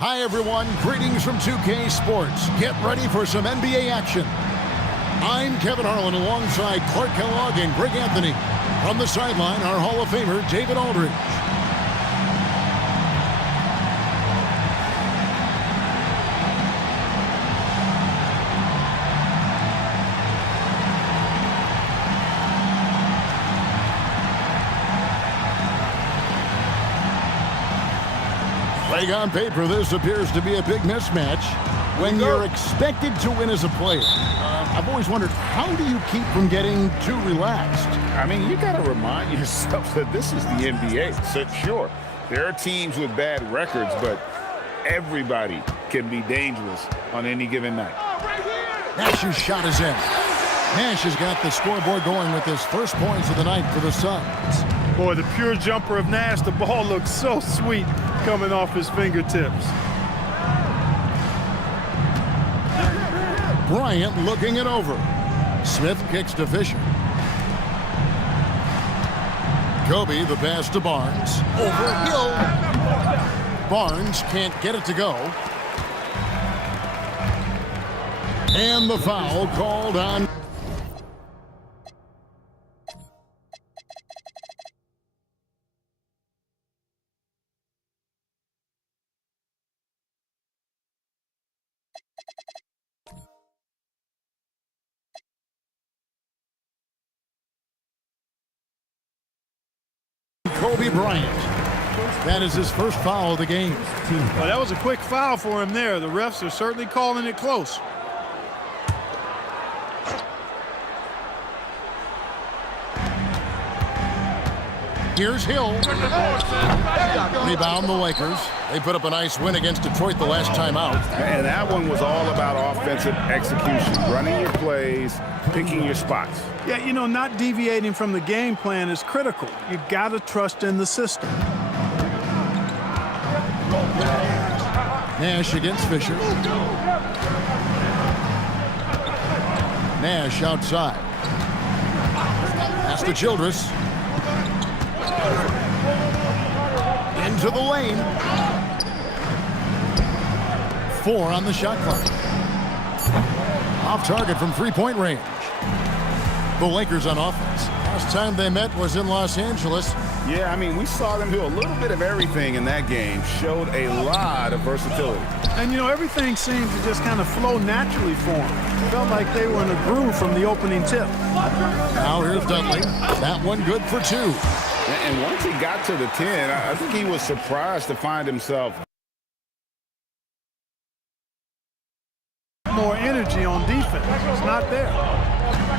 Hi, everyone. Greetings from 2K Sports. Get ready for some NBA action. I'm Kevin Harlan alongside Clark Kellogg and Greg Anthony. From the sideline, our Hall of Famer, David Aldridge. On paper, this appears to be a big mismatch when you're expected to win as a player. I've always wondered, how do you keep from getting too relaxed? I mean, you got to remind yourself that this is the NBA. So, sure, there are teams with bad records, but everybody can be dangerous on any given night. Nash's shot is in. Nash has got the scoreboard going with his first points of the night for the Suns. Boy, the pure jumper of Nash, the ball looks so sweet coming off his fingertips. Bryant looking it over. Smith kicks to Fisher. Kobe, the pass to Barnes. Over Hill. Barnes can't get it to go. And the foul called on. Kobe Bryant. That is his first foul of the game. Well, that was a quick foul for him there. The refs are certainly calling it close. Here's Hill. Rebound the Lakers. They put up a nice win against Detroit the last time out. And that one was all about offensive execution, running your plays, picking your spots. Yeah, you know, not deviating from the game plan is critical. You got to trust in the system. Nash against Fisher. Nash outside. Pass to Childress. Into the lane. 4 on the shot clock. Off target from three-point range. The Lakers on offense. Last time they met was in Los Angeles. Yeah, I mean, we saw them do a little bit of everything in that game. Showed a lot of versatility. And, you know, everything seemed to just kind of flow naturally for them. Felt like they were in a groove from the opening tip. Now here's Dudley. That one good for 2. And once he got to the 10, I think he was surprised to find himself more energy on defense. It's not there.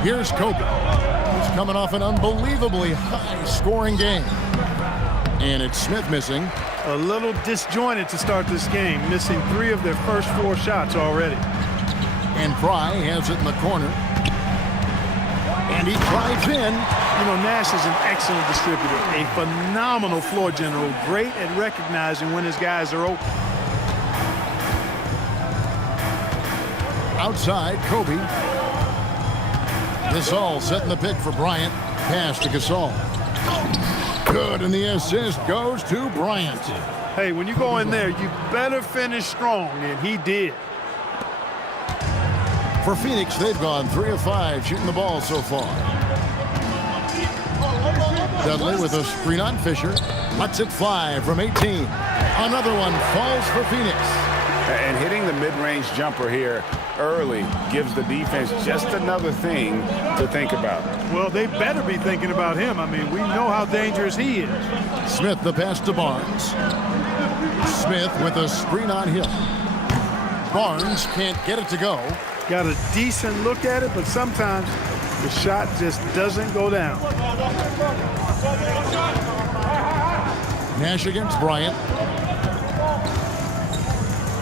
Here's Kobe. He's coming off an unbelievably high-scoring game. And it's Smith missing. A little disjointed to start this game, missing 3 of their first 4 shots already. And Fry has it in the corner. And he drives in. You know, Nash is an excellent distributor, a phenomenal floor general, great at recognizing when his guys are open. Outside, Kobe. Gasol setting the pick for Bryant. Pass to Gasol. Good, and the assist goes to Bryant. Hey, when you go in there, you better finish strong, and he did. For Phoenix, they've gone 3 of 5 shooting the ball so far. Dudley with a screen on Fisher. Lets it fly from 18. Another one falls for Phoenix. And hitting the mid-range jumper here early gives the defense just another thing to think about. Well, they better be thinking about him. I mean, we know how dangerous he is. Smith the pass to Barnes. Smith with a screen on Hill. Barnes can't get it to go. Got a decent look at it, but sometimes the shot just doesn't go down. Nash against Bryant.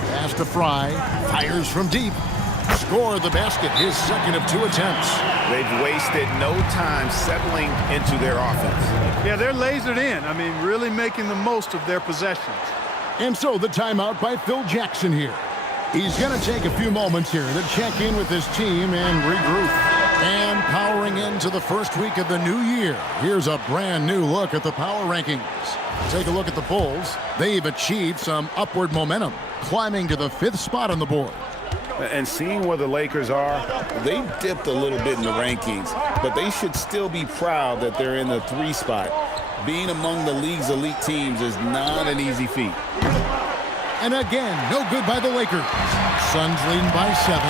Pass to Fry. Fires from deep. Score the basket. His second of 2 attempts. They've wasted no time settling into their offense. Yeah, they're lasered in. I mean, really making the most of their possessions. And so the timeout by Phil Jackson here. He's going to take a few moments here to check in with his team and regroup. And powering into the first week of the new year, here's a brand new look at the power rankings. Take a look at the Bulls. They've achieved some upward momentum, climbing to the 5th spot on the board. And seeing where the Lakers are, they dipped a little bit in the rankings, but they should still be proud that they're in the 3 spot. Being among the league's elite teams is not an easy feat. And again, no good by the Lakers. Suns leading by 7.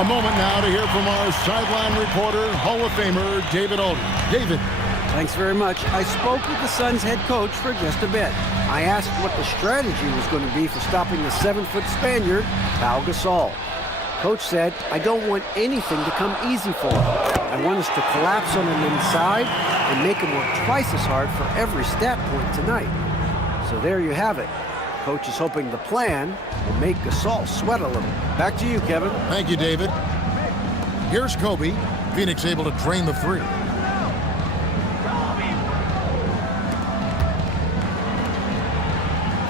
A moment now to hear from our sideline reporter, Hall of Famer David Aldridge. David. Thanks very much. I spoke with the Suns head coach for just a bit. I asked what the strategy was going to be for stopping the 7-foot Spaniard, Pau Gasol. Coach said, I don't want anything to come easy for him. I want us to collapse on him inside and make him work twice as hard for every stat point tonight. So there you have it. Coach is hoping the plan will make Gasol sweat a little. Back to you, Kevin. Thank you, David. Here's Kobe. Phoenix able to drain the 3.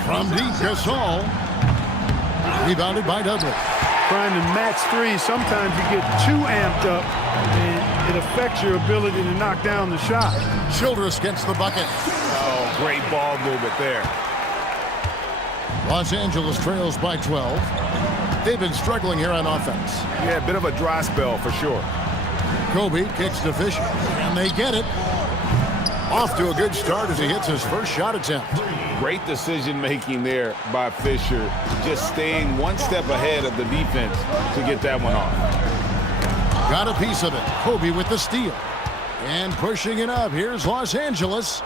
From deep, Gasol. Rebounded by Dudley. Trying to match 3, sometimes you get too amped up, and it affects your ability to knock down the shot. Childress gets the bucket. Oh, great ball movement there. Los Angeles trails by 12. They've been struggling here on offense. Yeah, a bit of a dry spell for sure. Kobe kicks to Fisher, and they get it. Off to a good start as he hits his first shot attempt. Great decision-making there by Fisher, just staying one step ahead of the defense to get that one off. Got a piece of it. Kobe with the steal. And pushing it up. Here's Los Angeles.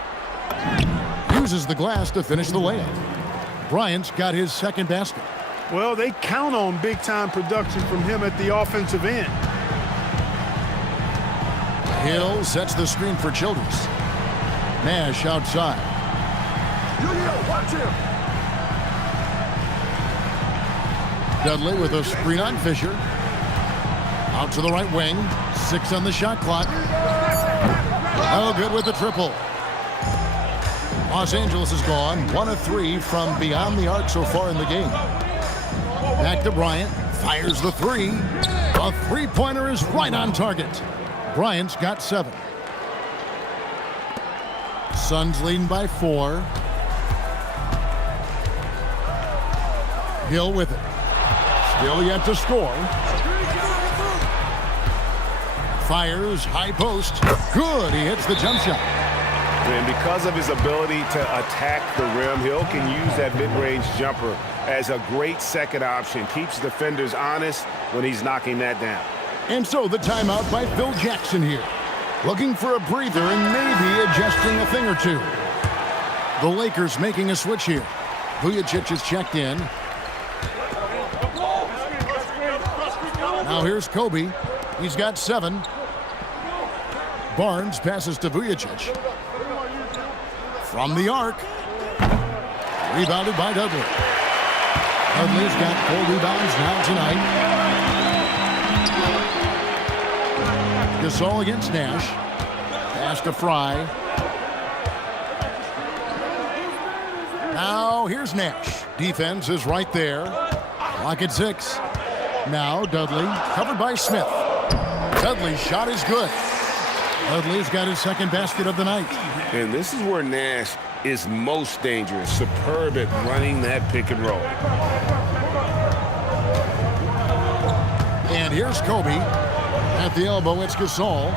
Uses the glass to finish the layup. Bryant's got his second basket. Well, they count on big-time production from him at the offensive end. Hill sets the screen for Childress. Nash outside. Watch him. Dudley with a screen on Fisher. Out to the right wing. 6 on the shot clock. Oh, good with the triple. Los Angeles is gone. 1 of 3 from beyond the arc so far in the game. Back to Bryant. Fires the 3. A three-pointer is right on target. Bryant's got 7. Suns leading by 4. Hill with it. Still yet to score. Fires, high post. Good, he hits the jump shot. And because of his ability to attack the rim, Hill can use that mid-range jumper as a great second option. Keeps defenders honest when he's knocking that down. And so the timeout by Phil Jackson here. Looking for a breather and maybe adjusting a thing or two. The Lakers making a switch here. Vujacic is checked in. Now here's Kobe. He's got 7. Barnes passes to Vujacic. From the arc. Rebounded by Dudley. Dudley's got 4 rebounds now tonight. Gasol against Nash. Pass to Fry. Now here's Nash. Defense is right there. Clock at 6. Now Dudley, covered by Smith. Dudley's shot is good. Dudley's got his second basket of the night. And this is where Nash is most dangerous. Superb at running that pick and roll. And here's Kobe. At the elbow, it's Gasol.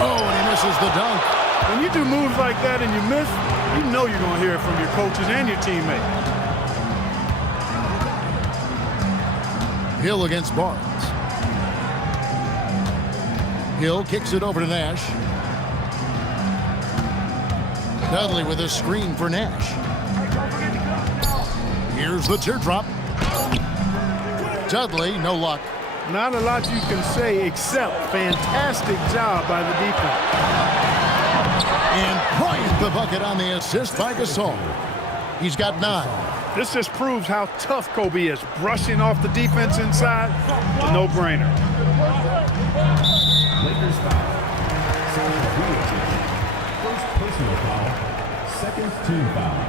Oh, and he misses the dunk. When you do moves like that and you miss, you know you're going to hear it from your coaches and your teammates. Hill against Barnes. Hill kicks it over to Nash. Dudley with a screen for Nash. Here's the teardrop. Dudley, no luck. Not a lot you can say except fantastic job by the defense. And Bryant the bucket on the assist by Gasol. He's got 9. This just proves how tough Kobe is. Brushing off the defense inside, a no-brainer. Lakers foul. First personal foul. Second team foul.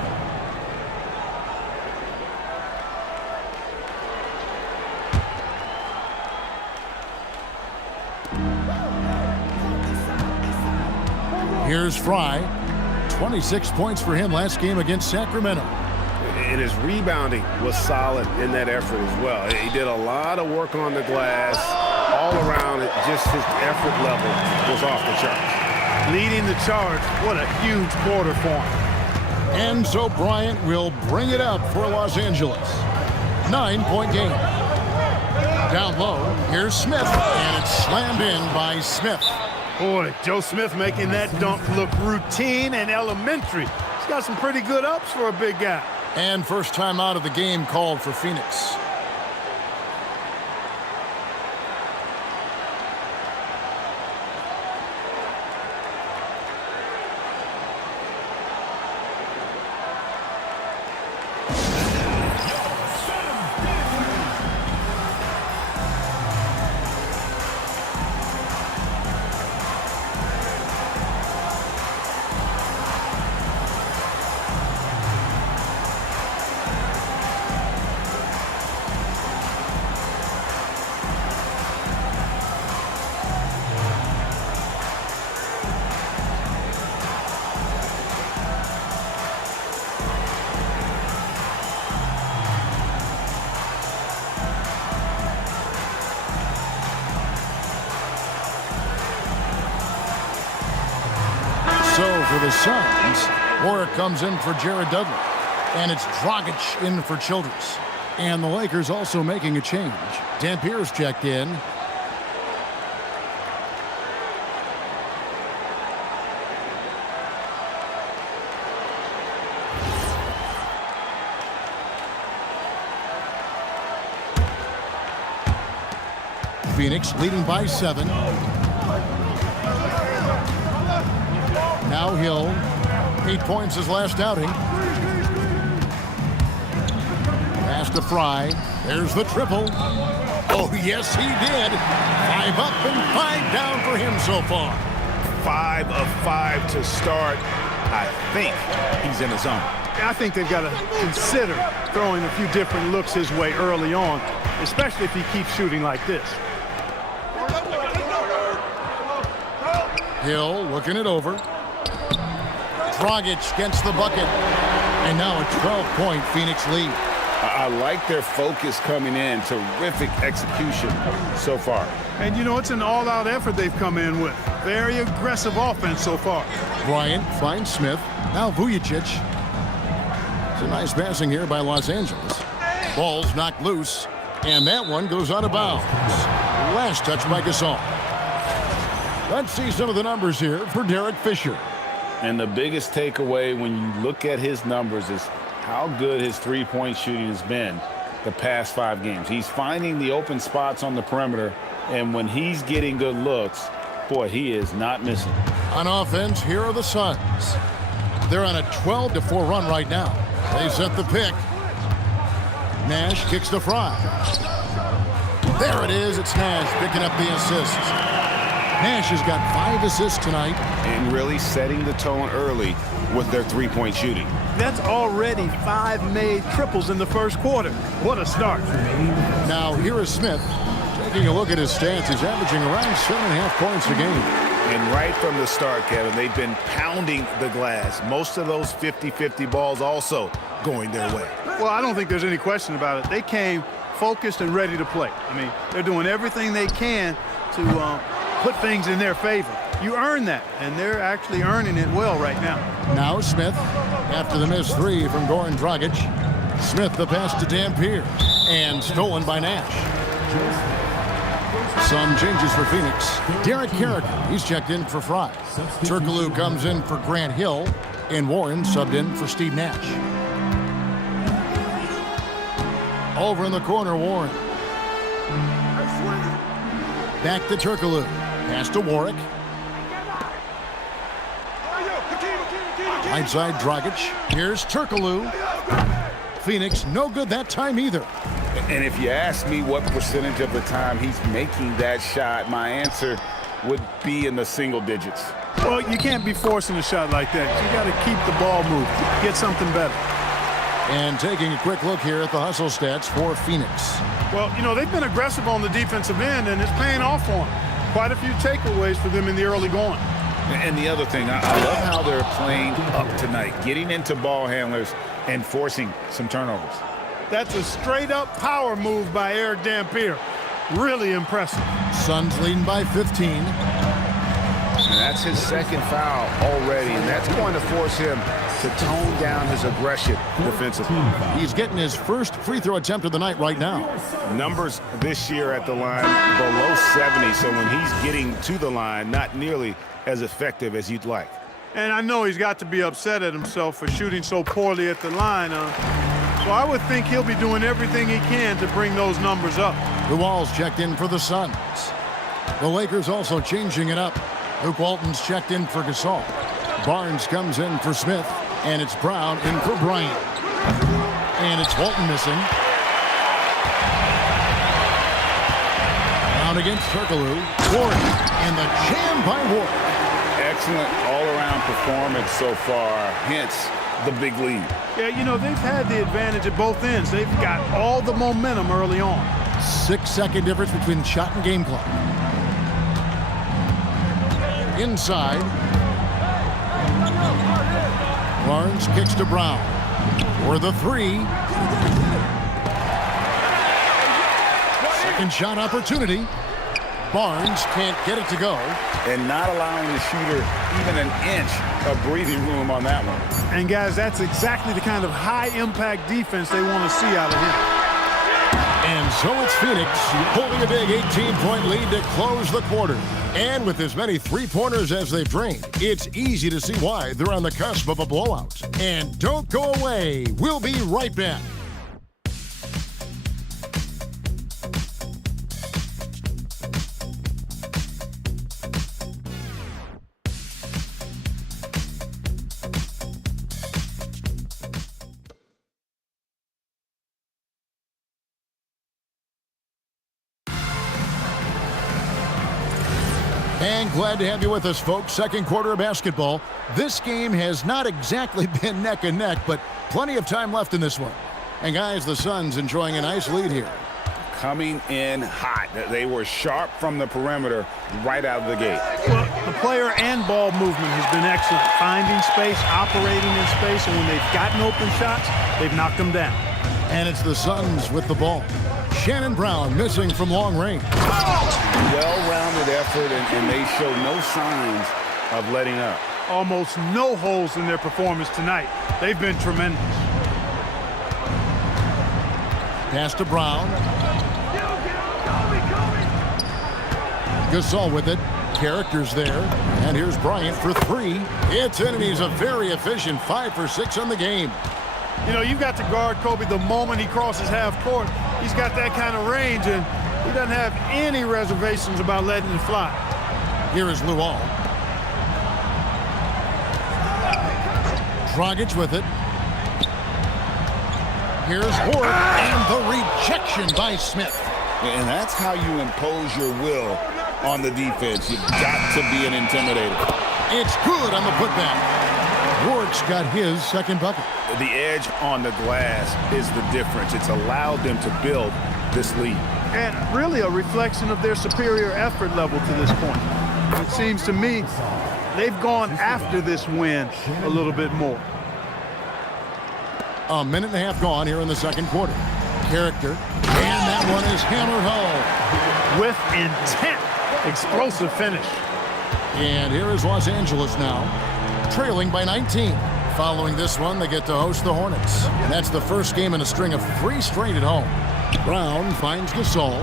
Here's Fry. 26 points for him last game against Sacramento. And his rebounding was solid in that effort as well. He did a lot of work on the glass. All around it, just his effort level was off the charts. Leading the charge. What a huge quarter for him. And so Bryant will bring it up for Los Angeles. 9-point game. Down low, here's Smith, and it's slammed in by Smith. Boy, Joe Smith making that dunk look routine and elementary. He's got some pretty good ups for a big guy. And first time out of the game called for Phoenix. For the Suns, Warwick comes in for Jared Dudley, and it's Dragic in for Childress. And the Lakers also making a change. Dampier's checked in. Phoenix leading by 7. Now Hill, 8 points his last outing. Pass to Fry. There's the triple. Oh, yes, he did. 5 up and 5 down for him so far. 5 of 5 to start. I think he's in the zone. I think they've got to consider throwing a few different looks his way early on, especially if he keeps shooting like this. Hill looking it over. Dragic gets the bucket. And now a 12-point Phoenix lead. I like their focus coming in. Terrific execution so far. And, you know, it's an all-out effort they've come in with. Very aggressive offense so far. Bryant finds Smith. Now Vujacic. It's a nice passing here by Los Angeles. Ball's knocked loose. And that one goes out of bounds. Last touch by Gasol. Let's see some of the numbers here for Derek Fisher. And the biggest takeaway when you look at his numbers is how good his three-point shooting has been the past 5 games. He's finding the open spots on the perimeter, and when he's getting good looks, boy, he is not missing. On offense, here are the Suns. They're on a 12-4 run right now. They set the pick. Nash kicks to Fry. There it is. It's Nash picking up the assist. Nash has got 5 assists tonight. And really setting the tone early with their three-point shooting. That's already 5 made triples in the first quarter. What a start. Now here is Smith. Taking a look at his stats, he's averaging around 7.5 points a game. And right from the start, Kevin, they've been pounding the glass. Most of those 50-50 balls also going their way. Well, I don't think there's any question about it. They came focused and ready to play. I mean, they're doing everything they can to put things in their favor. You earn that, and they're actually earning it well right now. Now Smith, after the missed 3 from Goran Dragic. Smith the pass to Dampier, and stolen by Nash. Some changes for Phoenix. Derek Carrigan, he's checked in for Fry. Turkoglu comes in for Grant Hill, and Warren subbed in for Steve Nash. Over in the corner, Warren. Back to Turkoglu. Pass to Warwick. Right side, Dragic. Here's Turkoglu. Phoenix, no good that time either. And if you ask me what percentage of the time he's making that shot, my answer would be in the single digits. Well, you can't be forcing a shot like that. You got to keep the ball moving, get something better. And taking a quick look here at the hustle stats for Phoenix. Well, you know, they've been aggressive on the defensive end, and it's paying off for them. Quite a few takeaways for them in the early going. And the other thing, I love how they're playing up tonight, getting into ball handlers and forcing some turnovers. That's a straight-up power move by Eric Dampier. Really impressive. Suns leading by 15. And that's his second foul already, and that's going to force him to tone down his aggression defensively. He's getting his first free throw attempt of the night right now. Numbers this year at the line below 70, so when he's getting to the line, not nearly as effective as you'd like. And I know he's got to be upset at himself for shooting so poorly at the line. So I would think he'll be doing everything he can to bring those numbers up. The Walls checked in for the Suns. The Lakers also changing it up. Luke Walton's checked in for Gasol. Barnes comes in for Smith. And it's Brown in for Bryant. And it's Walton missing. Brown against Turkoglu. Ward. And the jam by Ward. Excellent all-around performance so far, hence the big lead. Yeah, you know, they've had the advantage at both ends. They've got all the momentum early on. 6-second difference between shot and game clock. Inside. Barnes kicks to Brown for the three. Second shot opportunity. Barnes can't get it to go. And not allowing the shooter even an inch of breathing room on that one. And guys, that's exactly the kind of high-impact defense they want to see out of him. And so it's Phoenix holding a big 18-point lead to close the quarter. And with as many three-pointers as they've drained, it's easy to see why they're on the cusp of a blowout. And don't go away. We'll be right back. And glad to have you with us, folks. Second quarter of basketball. This game has not exactly been neck and neck, but plenty of time left in this one. And guys, the Suns enjoying a nice lead here. Coming in hot. They were sharp from the perimeter right out of the gate. Well, the player and ball movement has been excellent. Finding space, operating in space, and when they've gotten open shots, they've knocked them down. And it's the Suns with the ball. Shannon Brown missing from long range. Well-rounded effort, and they show no signs of letting up. Almost no holes in their performance tonight. They've been tremendous. Pass to Brown. Gasol with it. Characters there. And here's Bryant for three. It's in, and he's a very efficient 5 for 6 on the game. You know, you've got to guard Kobe the moment he crosses half court. He's got that kind of range, and he doesn't have any reservations about letting it fly. Here is Luol. Dragic with it. Here's Hort, and the rejection by Smith. And that's how you impose your will on the defense. You've got to be an intimidator. It's good on the putback. Hort's got his second bucket. The edge on the glass is the difference. It's allowed them to build this lead. And really a reflection of their superior effort level to this point. It seems to me they've gone after this win a little bit more. A minute and a half gone here in the second quarter. Character, and that one is hammered home. With intent, explosive finish. And here is Los Angeles now, trailing by 19. Following this one, they get to host the Hornets. And that's the first game in a string of 3 straight at home. Brown finds Gasol.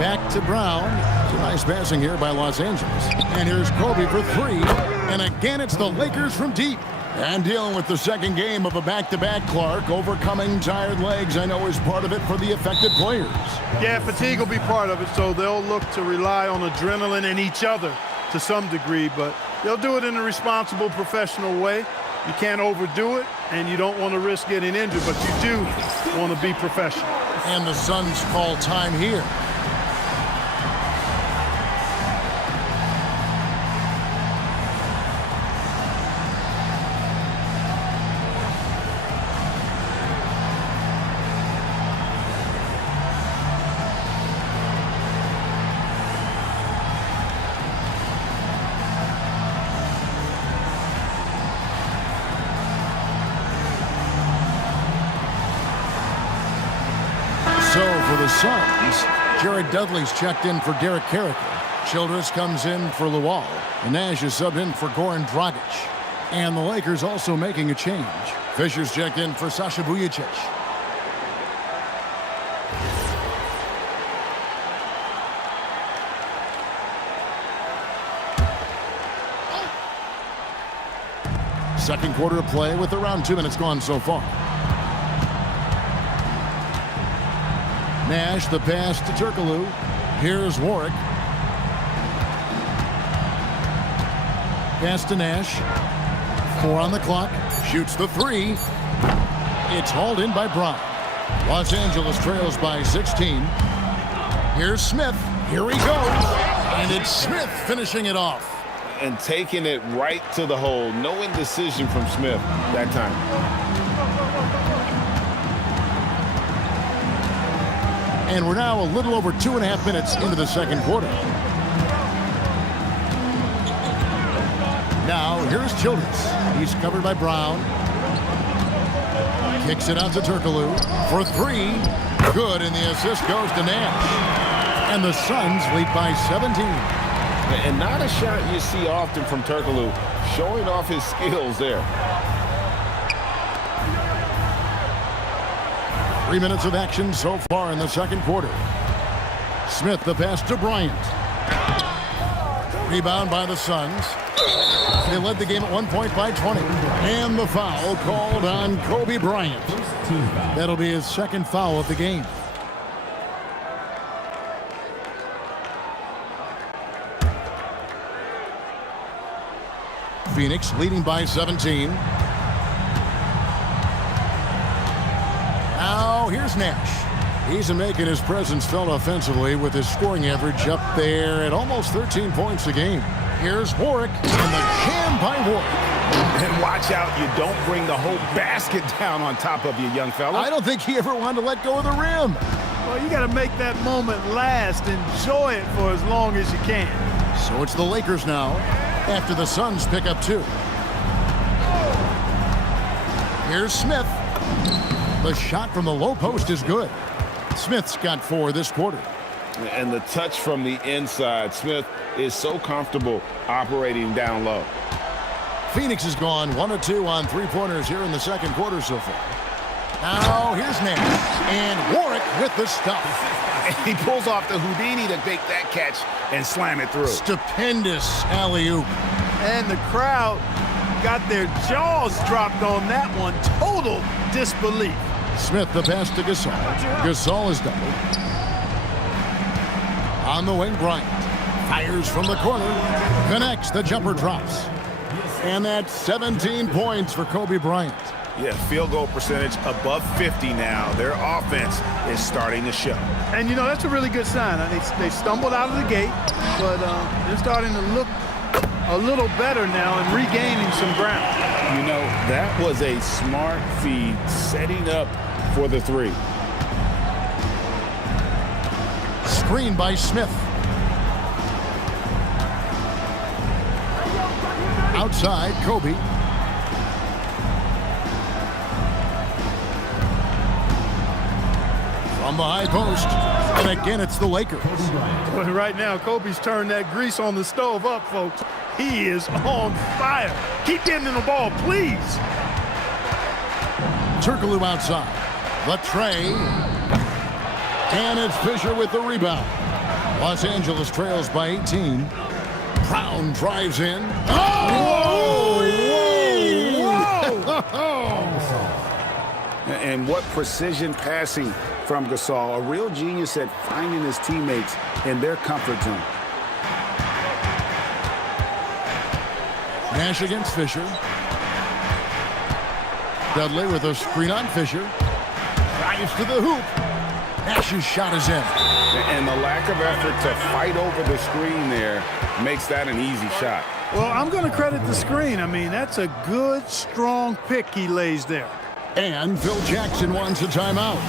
Back to Brown. Nice passing here by Los Angeles. And here's Kobe for 3. And again, it's the Lakers from deep. And dealing with the second game of a back-to-back, Clark. Overcoming tired legs, I know, is part of it for the affected players. Yeah, fatigue will be part of it, so they'll look to rely on adrenaline and each other to some degree, but they'll do it in a responsible, professional way. You can't overdo it, and you don't want to risk getting injured, but you do want to be professional. And the Suns call time here. for the Suns, Jared Dudley's checked in for Derek Carricker. Childress comes in for Luol. And Nash is subbed in for Goran Dragic. And the Lakers also making a change. Fisher's checked in for Sasha Vujacic. Second quarter of play with around 2 minutes gone so far. Nash, the pass to Turkoglu. Here's Warwick. Pass to Nash. 4 on the clock. Shoots the 3. It's hauled in by Brown. Los Angeles trails by 16. Here's Smith. Here he goes. And it's Smith finishing it off. And taking it right to the hole. No indecision from Smith that time. And we're now a little over 2.5 minutes into the second quarter. Now, here's Childress. He's covered by Brown. Kicks it out to Turkoglu for 3. Good, and the assist goes to Nash. And the Suns lead by 17. And not a shot you see often from Turkoglu, showing off his skills there. 3 minutes of action so far in the second quarter. Smith, the pass to Bryant. Rebound by the Suns. They led the game at 1 point by 20. And the foul called on Kobe Bryant. That'll be his second foul of the game. Phoenix leading by 17. Now here's Nash. He's making his presence felt offensively with his scoring average up there at almost 13 points a game. Here's Warwick and the jam by Warwick. And watch out, you don't bring the whole basket down on top of you, young fella. I don't think he ever wanted to let go of the rim. Well, you got to make that moment last. Enjoy it for as long as you can. So it's the Lakers now after the Suns pick up 2. Here's Smith. The shot from the low post is good. Smith's got 4 this quarter. And the touch from the inside. Smith is so comfortable operating down low. Phoenix has gone 1 of 2 on 3-pointers here in the second quarter so far. Now here's Nash. And Warwick with the stuff. And he pulls off the Houdini to make that catch and slam it through. Stupendous alley-oop. And the crowd got their jaws dropped on that one. Total disbelief. Smith, the pass to Gasol. Gasol is doubled. On the wing, Bryant. Fires from the corner. Connects. The jumper drops. And that's 17 points for Kobe Bryant. Yeah, field goal percentage above 50 now. Their offense is starting to show. And, you know, that's a really good sign. They stumbled out of the gate, but they're starting to look a little better now and regaining some ground. You know, that was a smart feed setting up for the 3. Screen by Smith. Outside, Kobe. From the high post. And again, it's the Lakers. But right now, Kobe's turned that grease on the stove up, folks. He is on fire. Keep getting in the ball, please. Turkoglu outside. The tray. And it's Fisher with the rebound. Los Angeles trails by 18. Brown drives in. Oh! Whoa! And what precision passing from Gasol. A real genius at finding his teammates in their comfort zone. Nash against Fisher. Dudley with a screen on Fisher. Drives to the hoop. Nash's shot is in. And the lack of effort to fight over the screen there makes that an easy shot. Well, I'm going to credit the screen. I mean, that's a good, strong pick he lays there. And Phil Jackson wants a timeout.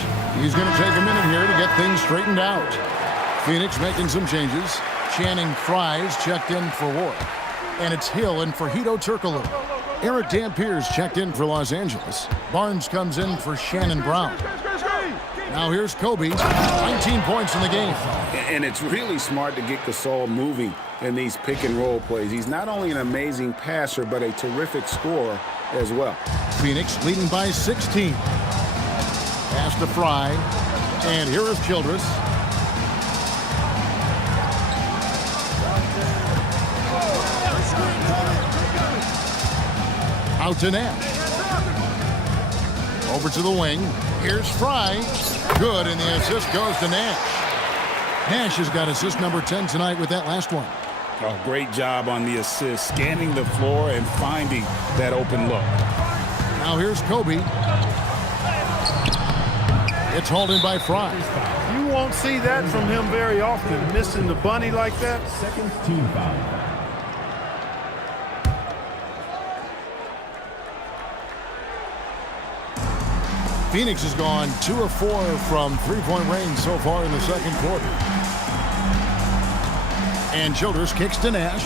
He's going to take a minute here to get things straightened out. Phoenix making some changes. Channing Frye's checked in for Warwick. And it's Hill in for Hedo Turkoglu. Eric Dampier's checked in for Los Angeles. Barnes comes in for Shannon Brown. Now here's Kobe, 19 points in the game. And it's really smart to get Gasol moving in these pick-and-roll plays. He's not only an amazing passer, but a terrific scorer as well. Phoenix leading by 16. Pass to Fry. And here is Childress. Out to Nash. Over to the wing. Here's Fry. Good, and the assist goes to Nash. Nash has got assist number 10 tonight with that last one. Oh, great job on the assist, scanning the floor and finding that open look. Now here's Kobe. It's hauled in by Fry. You won't see that from him very often, missing the bunny like that. Second team foul. Phoenix has gone 2 of 4 from three-point range so far in the second quarter. And Childress kicks to Nash.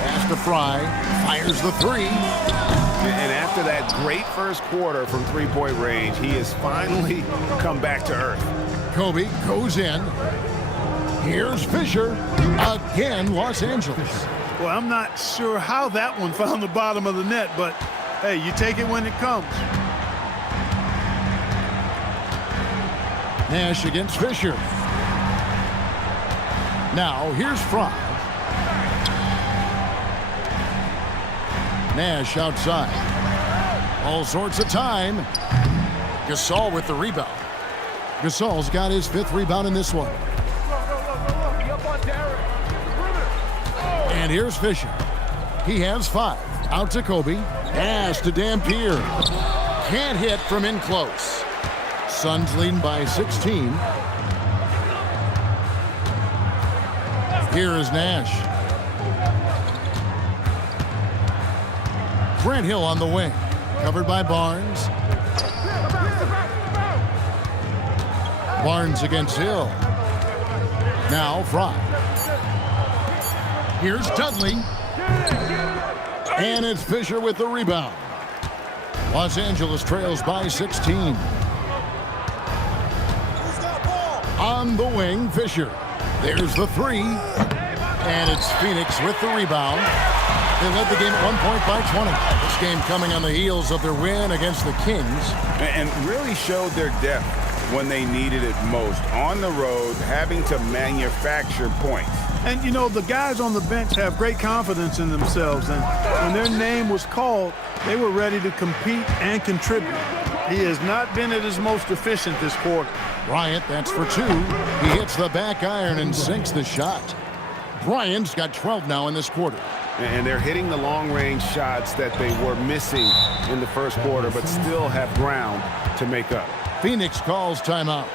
Pass to Fry. Fires the three. And after that great first quarter from three-point range, he has finally come back to earth. Kobe goes in. Here's Fisher. Again, Los Angeles. Well, I'm not sure how that one found the bottom of the net, but hey, you take it when it comes. Nash against Fisher. Now, here's Fry. Nash outside. All sorts of time. Gasol with the rebound. Gasol's got his 5th rebound in this one. And here's Fisher. He has 5. Out to Kobe. Pass to Dampier. Can't hit from in close. Suns leading by 16. Here is Nash. Grant Hill on the wing. Covered by Barnes. Barnes against Hill. Now Fry. Here's Dudley. And it's Fisher with the rebound. Los Angeles trails by 16. On the wing, Fisher. There's the three. And it's Phoenix with the rebound. They led the game at 1 point by 20. This game coming on the heels of their win against the Kings. And really showed their depth when they needed it most. On the road, having to manufacture points. And, you know, the guys on the bench have great confidence in themselves. And when their name was called, they were ready to compete and contribute. He has not been at his most efficient this quarter. Bryant, that's for 2. He hits the back iron and sinks the shot. Bryant's got 12 now in this quarter. And they're hitting the long-range shots that they were missing in the first quarter, but still have ground to make up. Phoenix calls timeout.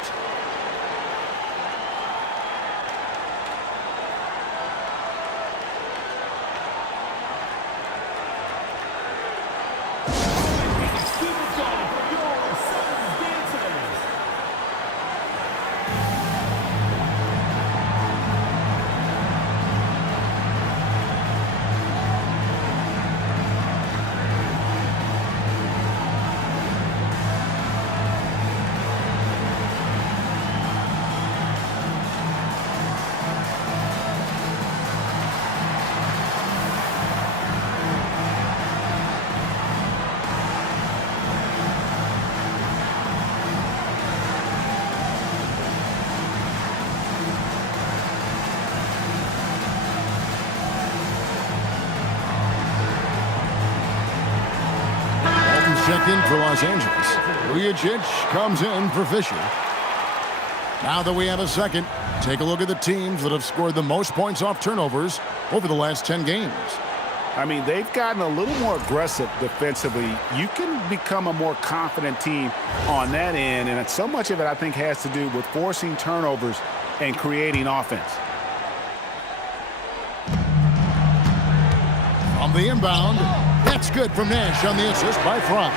Checked in for Los Angeles. Vujacic comes in for Fisher. Now that we have a second, take a look at the teams that have scored the most points off turnovers over the last 10 games. I mean, they've gotten a little more aggressive defensively. You can become a more confident team on that end, and so much of it, I think, has to do with forcing turnovers and creating offense. On the inbound, that's good from Nash on the assist by Fry.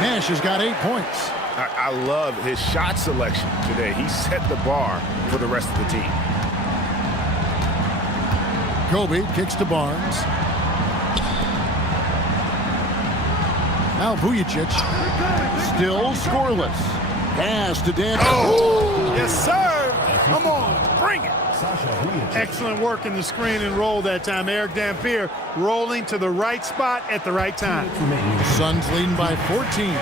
Nash has got 8 points. I love his shot selection today. He set the bar for the rest of the team. Kobe kicks to Barnes. Now Vujicic, still scoreless. Pass to Dan. Oh, yes, sir. Come on, bring it. Excellent work in the screen and roll that time. Eric Dampier rolling to the right spot at the right time. Suns leading by 14.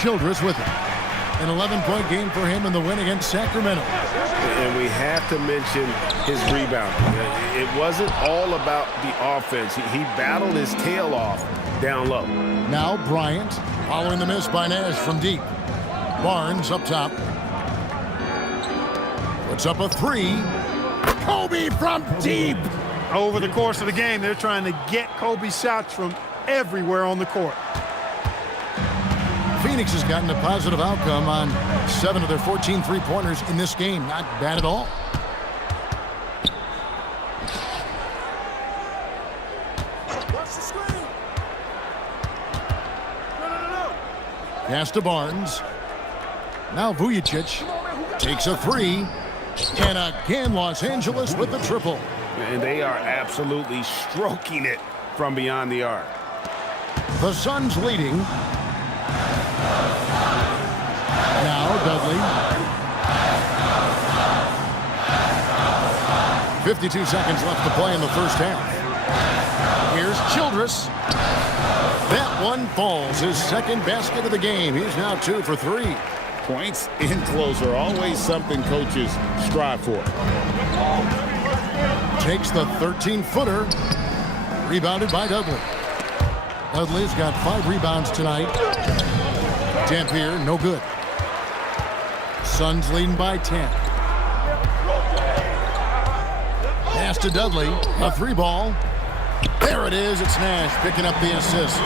Childress with it. An 11-point game for him in the win against Sacramento. And we have to mention his rebound. It wasn't all about the offense. He battled his tail off down low. Now Bryant following the miss by Nash from deep. Barnes up top. Puts up a three. Kobe from deep. Over the course of the game, they're trying to get Kobe's shots from everywhere on the court. Phoenix has gotten a positive outcome on 7 of their 14 three-pointers in this game. Not bad at all. Pass to Barnes. Now Vujicic takes a three. And again, Los Angeles with the triple. And they are absolutely stroking it from beyond the arc. The Suns leading. Now Dudley. 52 seconds left to play in the first half. Here's Childress. That one falls. His second basket of the game. He's now 2 for 3. Points in close are always something coaches strive for. Takes the 13-footer. Rebounded by Dudley. Dudley's got 5 rebounds tonight. Dampier, no good. Suns leading by 10. Pass to Dudley. A 3-ball. There it is. It's Nash picking up the assist.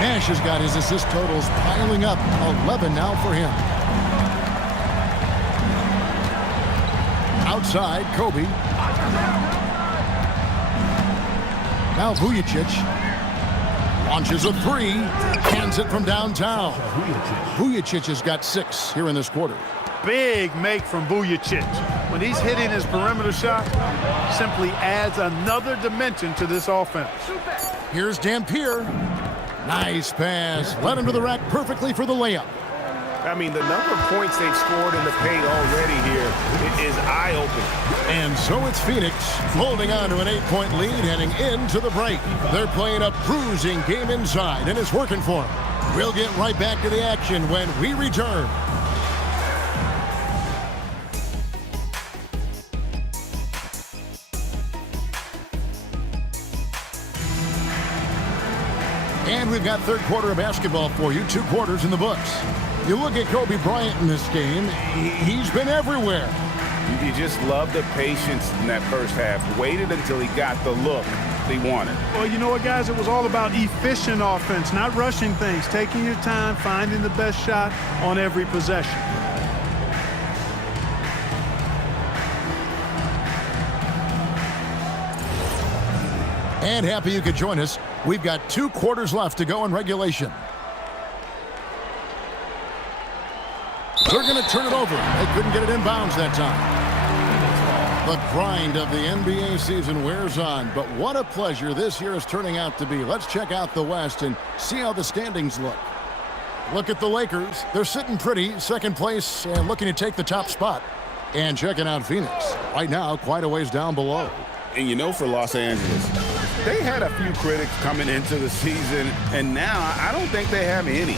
Nash has got his assist totals piling up. 11 now for him. Outside, Kobe. Now Vujicic. Launches a 3. Hands it from downtown. Vujicic has got 6 here in this quarter. Big make from Vujicic. When he's hitting his perimeter shot, simply adds another dimension to this offense. Here's Dampier. Nice pass. Led him to the rack perfectly for the layup. I mean, the number of points they've scored in the paint already here is eye-opening. And so it's Phoenix holding on to an 8-point lead heading into the break. They're playing a bruising game inside, and it's working for them. We'll get right back to the action when we return. And we've got third quarter of basketball for you. 2 quarters in the books. You look at Kobe Bryant in this game, he's been everywhere. You just love the patience in that first half. Waited until he got the look they wanted. Well, you know what, guys? It was all about efficient offense, not rushing things, taking your time, finding the best shot on every possession. And happy you could join us. We've got 2 quarters left to go in regulation. They're going to turn it over. They couldn't get it inbounds that time. The grind of the NBA season wears on, but what a pleasure this year is turning out to be. Let's check out the West and see how the standings look. Look at the Lakers. They're sitting pretty, second place, and looking to take the top spot. And checking out Phoenix. Right now, quite a ways down below. And you know, for Los Angeles, they had a few critics coming into the season, and now I don't think they have any.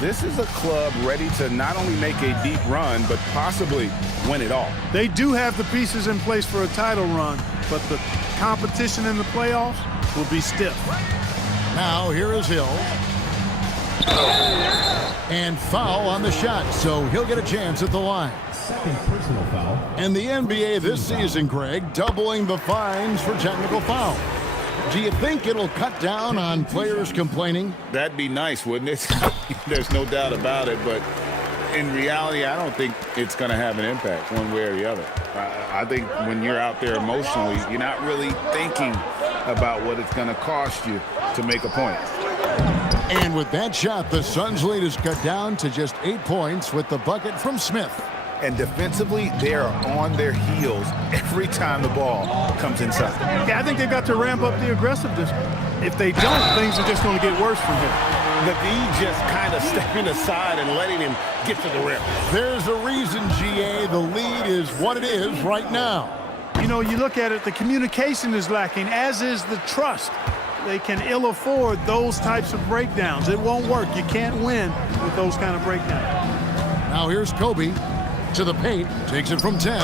This is a club ready to not only make a deep run, but possibly win it all. They do have the pieces in place for a title run, but the competition in the playoffs will be stiff. Now, here is Hill. And foul on the shot, so he'll get a chance at the line. Second personal foul. And the NBA this season, Greg, doubling the fines for technical foul. Do you think it'll cut down on players complaining? That'd be nice, wouldn't it? There's no doubt about it, but in reality, I don't think it's going to have an impact one way or the other. I think when you're out there emotionally, you're not really thinking about what it's going to cost you to make a point. And with that shot, the Suns' lead is cut down to just 8 points with the bucket from Smith. and defensively, they are on their heels every time the ball comes inside. Yeah, I think they've got to ramp up the aggressiveness. If they don't, things are just going to get worse from here. The D just kind of stepping aside and letting him get to the rim. There's a reason, GA, the lead is what it is right now. You know, you look at it, the communication is lacking, as is the trust. They can ill afford those types of breakdowns. It won't work. You can't win with those kind of breakdowns. Now here's Kobe to the paint, takes it from 10.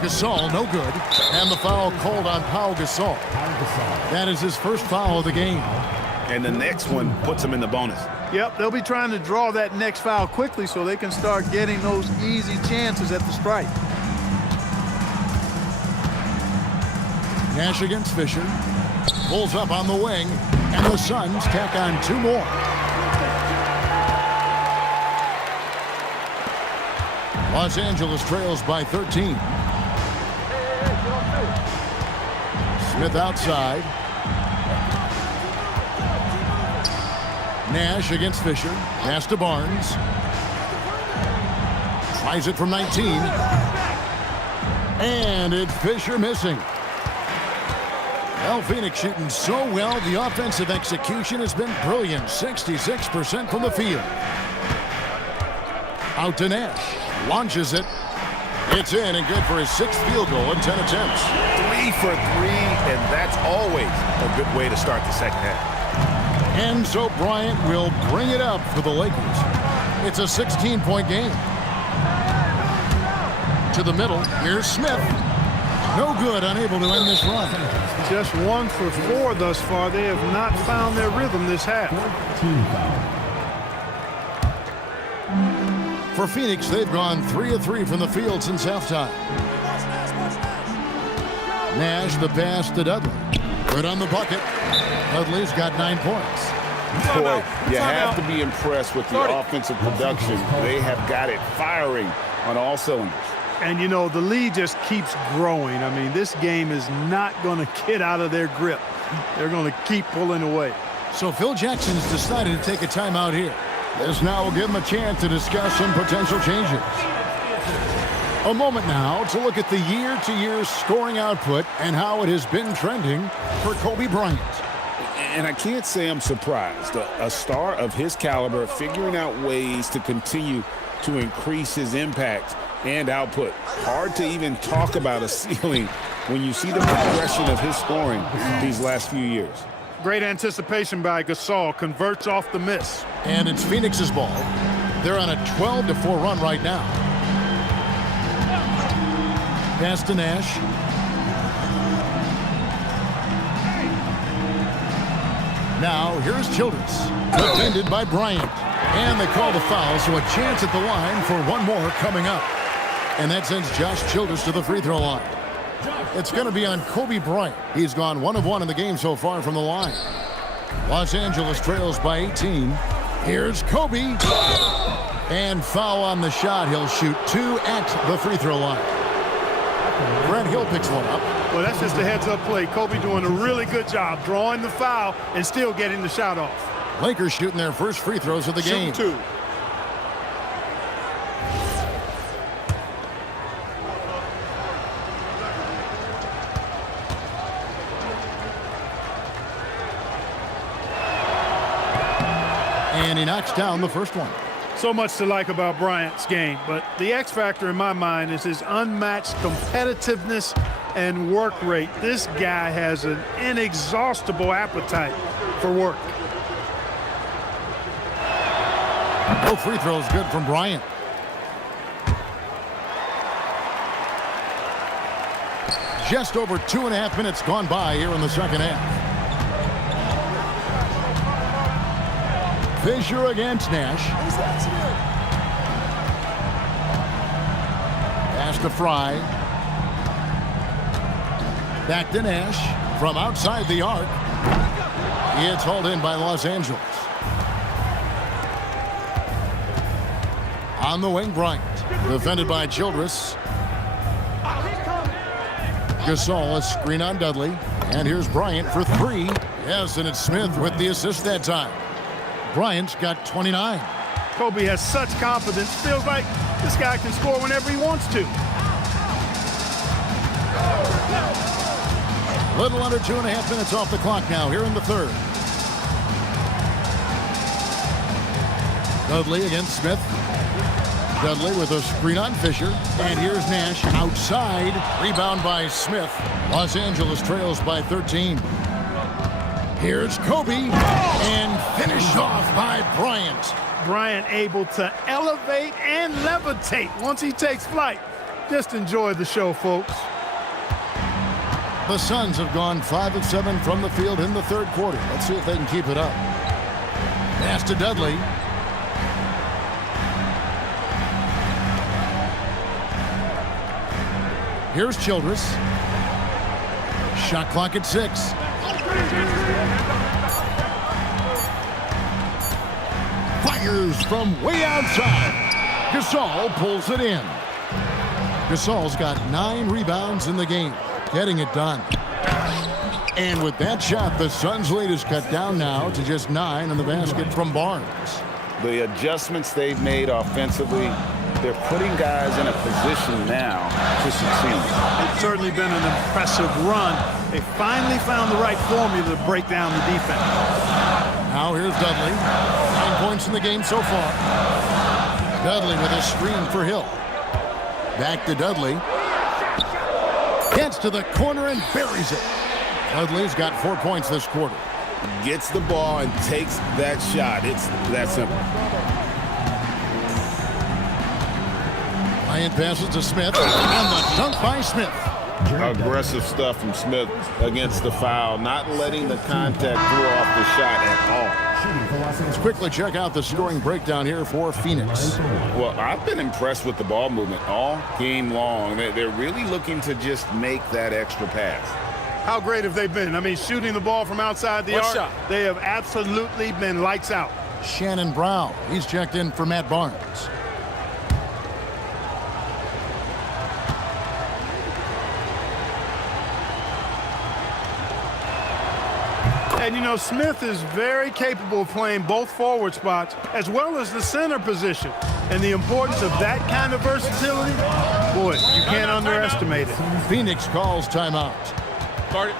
Gasol, no good. And the foul called on Pau Gasol. That is his first foul of the game. And the next one puts him in the bonus. Yep, they'll be trying to draw that next foul quickly so they can start getting those easy chances at the strike. Nash against Fisher. Pulls up on the wing, and the Suns tack on 2 more. Los Angeles trails by 13. Smith outside. Nash against Fisher. Pass to Barnes. Tries it from 19. And it's Fisher missing. Well, Phoenix shooting so well. The offensive execution has been brilliant. 66% from the field. Out to Nash. Launches it. It's in and good for his 6th field goal in 10 attempts. 3 for 3, and that's always a good way to start the second half. And so Bryant will bring it up for the Lakers. It's a 16-point game. To the middle. Here's Smith. No good, unable to end this run. Just 1 for 4 thus far. They have not found their rhythm this half. For Phoenix, they've gone 3 of 3 from the field since halftime. Nash, the pass to Dudley. Good on the bucket. Dudley's got 9 points. Boy, you have to be impressed with the offensive production. They have got it firing on all cylinders. And, you know, the lead just keeps growing. I mean, this game is not going to get out of their grip. They're going to keep pulling away. So Phil Jackson's decided to take a timeout here. This now will give him a chance to discuss some potential changes. A moment now to look at the year-to-year scoring output and how it has been trending for Kobe Bryant. And I can't say I'm surprised. A star of his caliber figuring out ways to continue to increase his impact and output. Hard to even talk about a ceiling when you see the progression of his scoring these last few years. Great anticipation by Gasol. Converts off the miss. And it's Phoenix's ball. They're on a 12-4 run right now. Pass to Nash. Now here's Childress. Defended by Bryant. And they call the foul, so a chance at the line for 1 more coming up. And that sends Josh Childress to the free throw line. It's going to be on Kobe Bryant. He's gone 1 of 1 in the game so far from the line. Los Angeles trails by 18. Here's Kobe. And foul on the shot. He'll shoot 2 at the free throw line. Grant Hill picks one up. Well, that's just a heads-up play. Kobe doing a really good job drawing the foul and still getting the shot off. Lakers shooting their first free throws of the game. Shoot 2. And he knocks down the first one. So much to like about Bryant's game, but the X factor in my mind is his unmatched competitiveness and work rate. This guy has an inexhaustible appetite for work. No free throws good from Bryant. Just over 2.5 minutes gone by here in the second half. Fisher against Nash. Pass to Fry. Back to Nash from outside the arc. It's hauled in by Los Angeles. On the wing, Bryant. Defended by Childress. Gasol, a screen on Dudley. And here's Bryant for 3. Yes, and it's Smith with the assist that time. Bryant's got 29. Kobe has such confidence. Feels like this guy can score whenever he wants to. Little under 2.5 minutes off the clock now here in the third. Dudley against Smith. Dudley with a screen on Fisher. And here's Nash outside. Rebound by Smith. Los Angeles trails by 13. Here's Kobe. And finished off by Bryant. Bryant able to elevate and levitate once he takes flight. Just enjoy the show, folks. The Suns have gone 5 of 7 from the field in the third quarter. Let's see if they can keep it up. Pass to Dudley. Here's Childress. Shot clock at 6. Fires from way outside. Gasol pulls it in. Gasol's got 9 rebounds in the game, getting it done. And with that shot, the Suns' lead is cut down now to just 9 in the basket from Barnes. The adjustments they've made offensively, they're putting guys in a position now to succeed. It's certainly been an impressive run. They finally found the right formula to break down the defense. Now here's Dudley. 9 points in the game so far. Dudley with a screen for Hill. Back to Dudley. Gets to the corner and buries it. Dudley's got 4 points this quarter. Gets the ball and takes that shot. It's that simple. Bryant passes to Smith, and the dunk by Smith. Aggressive stuff from Smith against the foul, not letting the contact throw off the shot at all. Let's quickly check out the scoring breakdown here for Phoenix. Well, I've been impressed with the ball movement all game long. They're really looking to just make that extra pass. How great have they been? I mean, shooting the ball from outside the arc, they have absolutely been lights out. Shannon Brown, he's checked in for Matt Barnes. And, you know, Smith is very capable of playing both forward spots as well as the center position. And the importance of that kind of versatility, boy, you can't underestimate it. Phoenix calls timeout. Start it.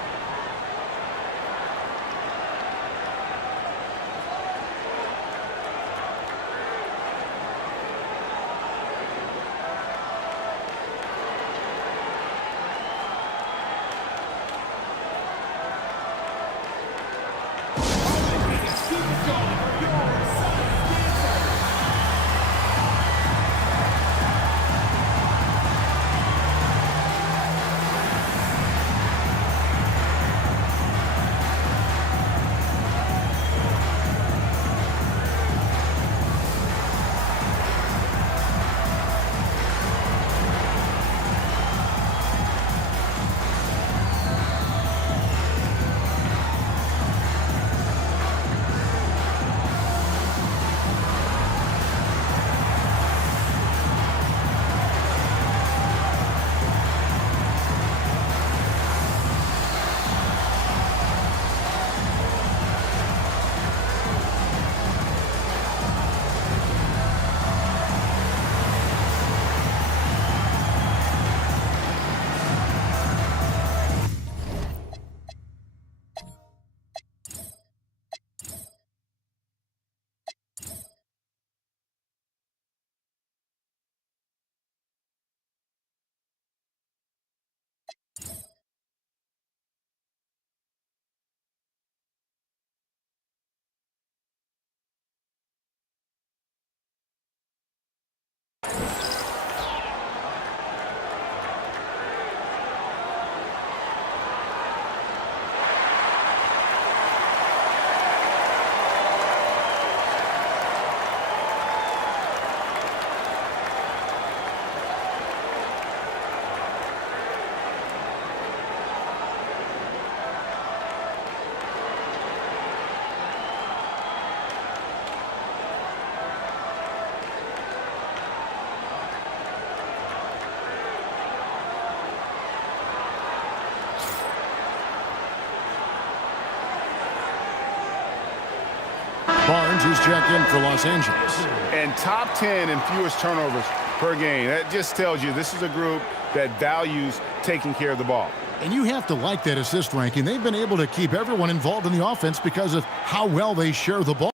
check in for Los Angeles. And top 10 in fewest turnovers per game. That just tells you this is a group that values taking care of the ball. And you have to like that assist ranking. They've been able to keep everyone involved in the offense because of how well they share the ball.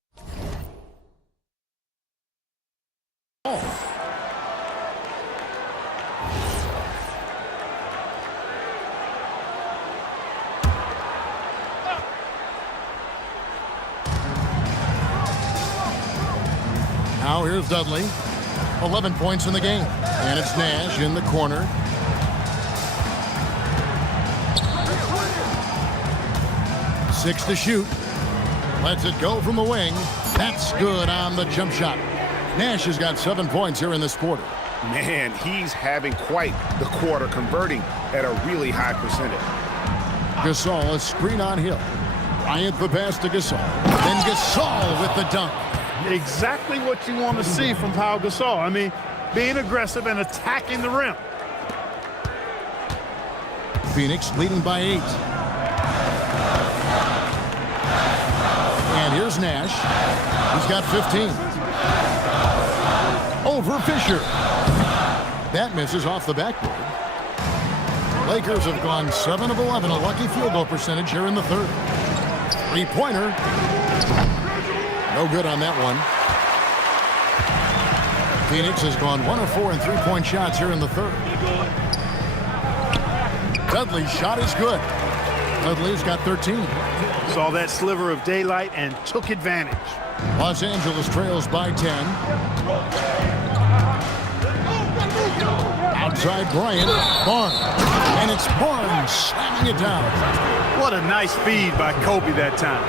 Now here's Dudley. 11 points in the game. And it's Nash in the corner. Six to shoot. Lets it go from the wing. That's good on the jump shot. Nash has got 7 points here in this quarter. Man, he's having quite the quarter, converting at a really high percentage. Gasol, a screen on Hill. Bryant the pass to Gasol. Then Gasol with the dunk. Exactly what you want to see from Pau Gasol. I mean, being aggressive and attacking the rim. Phoenix leading by 8. And here's Nash. He's got 15. Over Fisher. That misses off the backboard. Lakers have gone 7 of 11, a lucky field goal percentage here in the third. Three-pointer. No good on that one. Phoenix has gone 1 of 4 in three-point shots here in the third. Dudley's shot is good. Dudley's got 13. Saw that sliver of daylight and took advantage. Los Angeles trails by 10. Outside Bryant. Barnes. And it's Barnes slamming it down. What a nice feed by Kobe that time.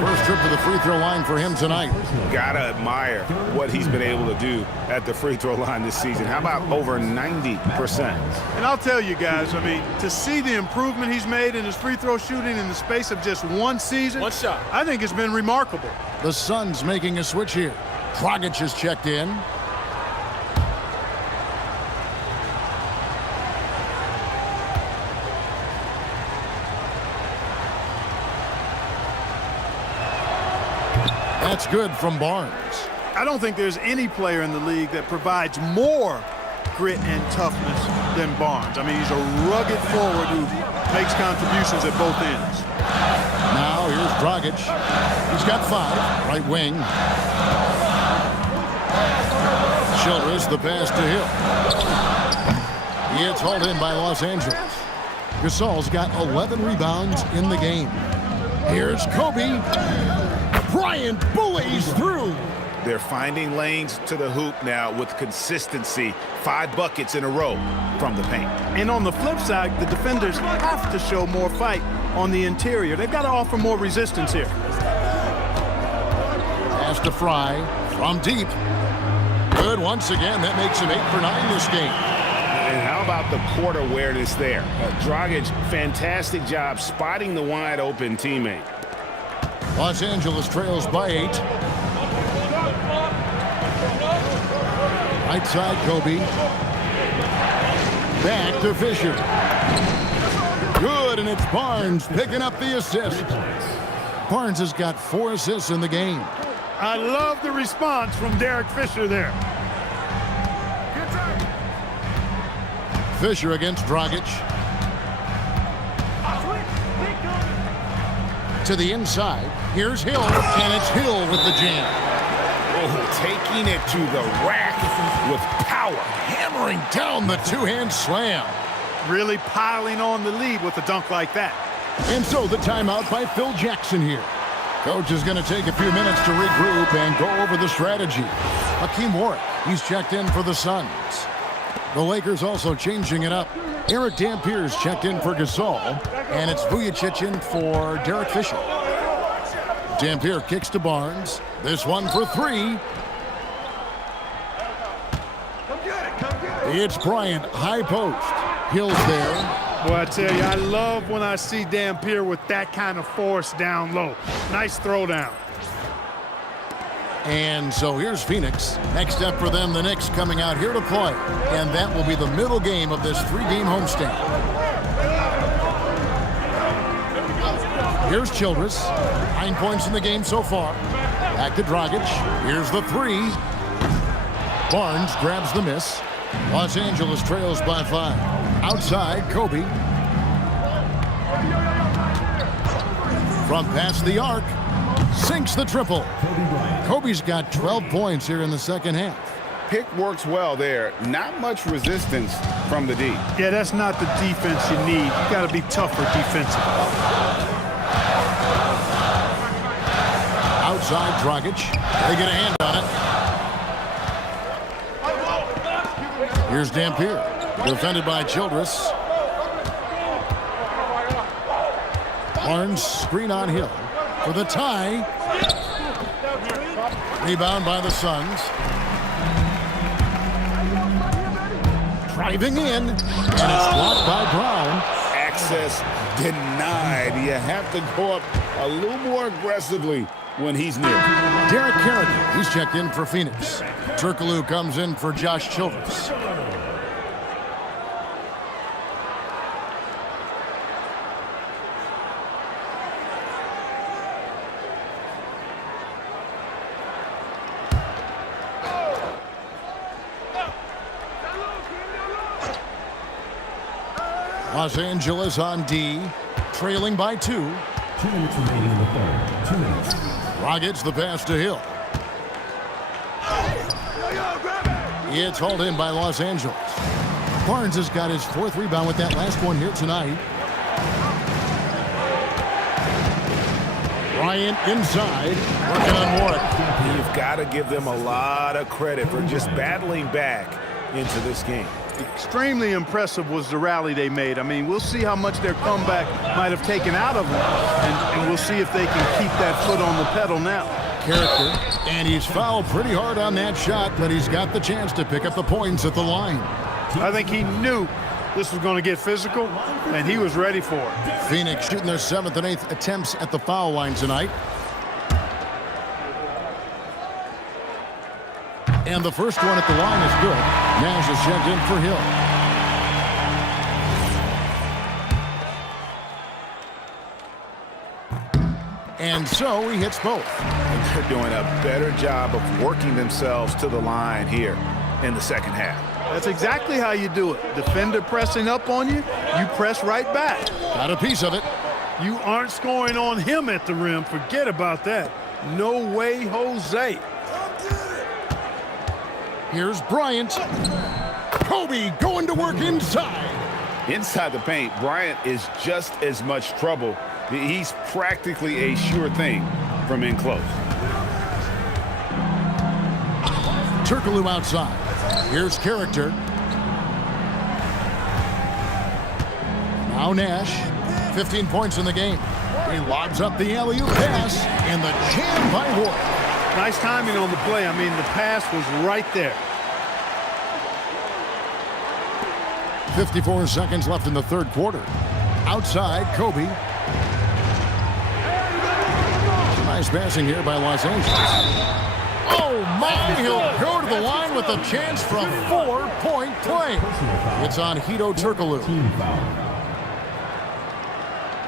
First trip to the free throw line for him tonight. Gotta admire what he's been able to do at the free throw line this season. How about over 90%? And I'll tell you guys, I mean, to see the improvement he's made in his free throw shooting in the space of just one season, one shot, I think it's been remarkable. The Suns making a switch here. Dragic has checked in. That's good from Barnes. I don't think there's any player in the league that provides more grit and toughness than Barnes. I mean, he's a rugged forward who makes contributions at both ends. Now here's Dragic. He's got 5. Right wing. Childress the pass to Hill. It's hauled in by Los Angeles. Gasol's got 11 rebounds in the game. Here's Kobe. Bryant bullies through. They're finding lanes to the hoop now with consistency. 5 buckets in a row from the paint. And on the flip side, the defenders have to show more fight on the interior. They've got to offer more resistance here. Pass to Fry from deep. Good once again. That makes him 8 for 9 this game. And how about the court awareness there? Dragic, fantastic job spotting the wide open teammate. Los Angeles trails by 8. Right side, Kobe. Back to Fisher. Good, and it's Barnes picking up the assist. Barnes has got 4 assists in the game. I love the response from Derek Fisher there. Fisher against Dragic. To the inside. Here's Hill, and it's Hill with the jam. Oh, taking it to the rack with power. Hammering down the two-hand slam. Really piling on the lead with a dunk like that. And so the timeout by Phil Jackson here. Coach is going to take a few minutes to regroup and go over the strategy. Hakeem Warrick, he's checked in for the Suns. The Lakers also changing it up. Eric Dampier's checked in for Gasol, and it's Vujacic in for Derek Fisher. Dampier kicks to Barnes. This one for 3. It's Bryant, high post. Hill's there. Boy, I tell you, I love when I see Dampier with that kind of force down low. Nice throw down. And so here's Phoenix. Next step for them, the Knicks coming out here to play. And that will be the middle game of this 3-game homestand. Here's Childress. 9 points in the game so far. Back to Dragic. Here's the three. Barnes grabs the miss. Los Angeles trails by 5. Outside, Kobe. From past the arc. Sinks the triple. Kobe's got 12 points here in the second half. Pick works well there. Not much resistance from the D. Yeah, that's not the defense you need. You got to be tougher defensively. Outside, Dragic. They get a hand on it. Here's Dampier. Defended by Childress. Barnes screen on Hill for the tie. Rebound by the Suns. Driving in, and it's blocked by Brown. Access denied. You have to go up a little more aggressively when he's near. Derek Carrigan, he's checked in for Phoenix. Turkoglu comes in for Josh Childress. Los Angeles on D, trailing by 2. 2 minutes remaining in the third. 2 minutes. Rockets the pass to Hill. It's hauled in by Los Angeles. Barnes has got his 4th rebound with that last one here tonight. Bryant inside, working on Warwick. You've got to give them a lot of credit for just battling back into this game. Extremely impressive was the rally they made. I mean, we'll see how much their comeback might have taken out of them, and we'll see if they can keep that foot on the pedal now. Character, and he's fouled pretty hard on that shot, but he's got the chance to pick up the points at the line. I think he knew this was going to get physical, and he was ready for it. Phoenix shooting their 7th and 8th attempts at the foul line tonight. And the first one at the line is good. Nash is checked in for Hill. And so he hits both. And they're doing a better job of working themselves to the line here in the second half. That's exactly how you do it. Defender pressing up on you, you press right back. Got a piece of it. You aren't scoring on him at the rim. Forget about that. No way, Jose. Here's Bryant. Kobe going to work inside. Inside the paint, Bryant is just as much trouble. He's practically a sure thing from in close. Turkoglu outside. Here's Character. Now Nash. 15 points in the game. He lobs up the alley-oop pass, and the jam by Ward. Nice timing on the play. I mean, the pass was right there. 54 seconds left in the third quarter. Outside, Kobe. Nice passing here by Los Angeles. Oh, my! He'll go to the line with a chance for a 4-point play. It's on Hedo Turkoglu. Team foul.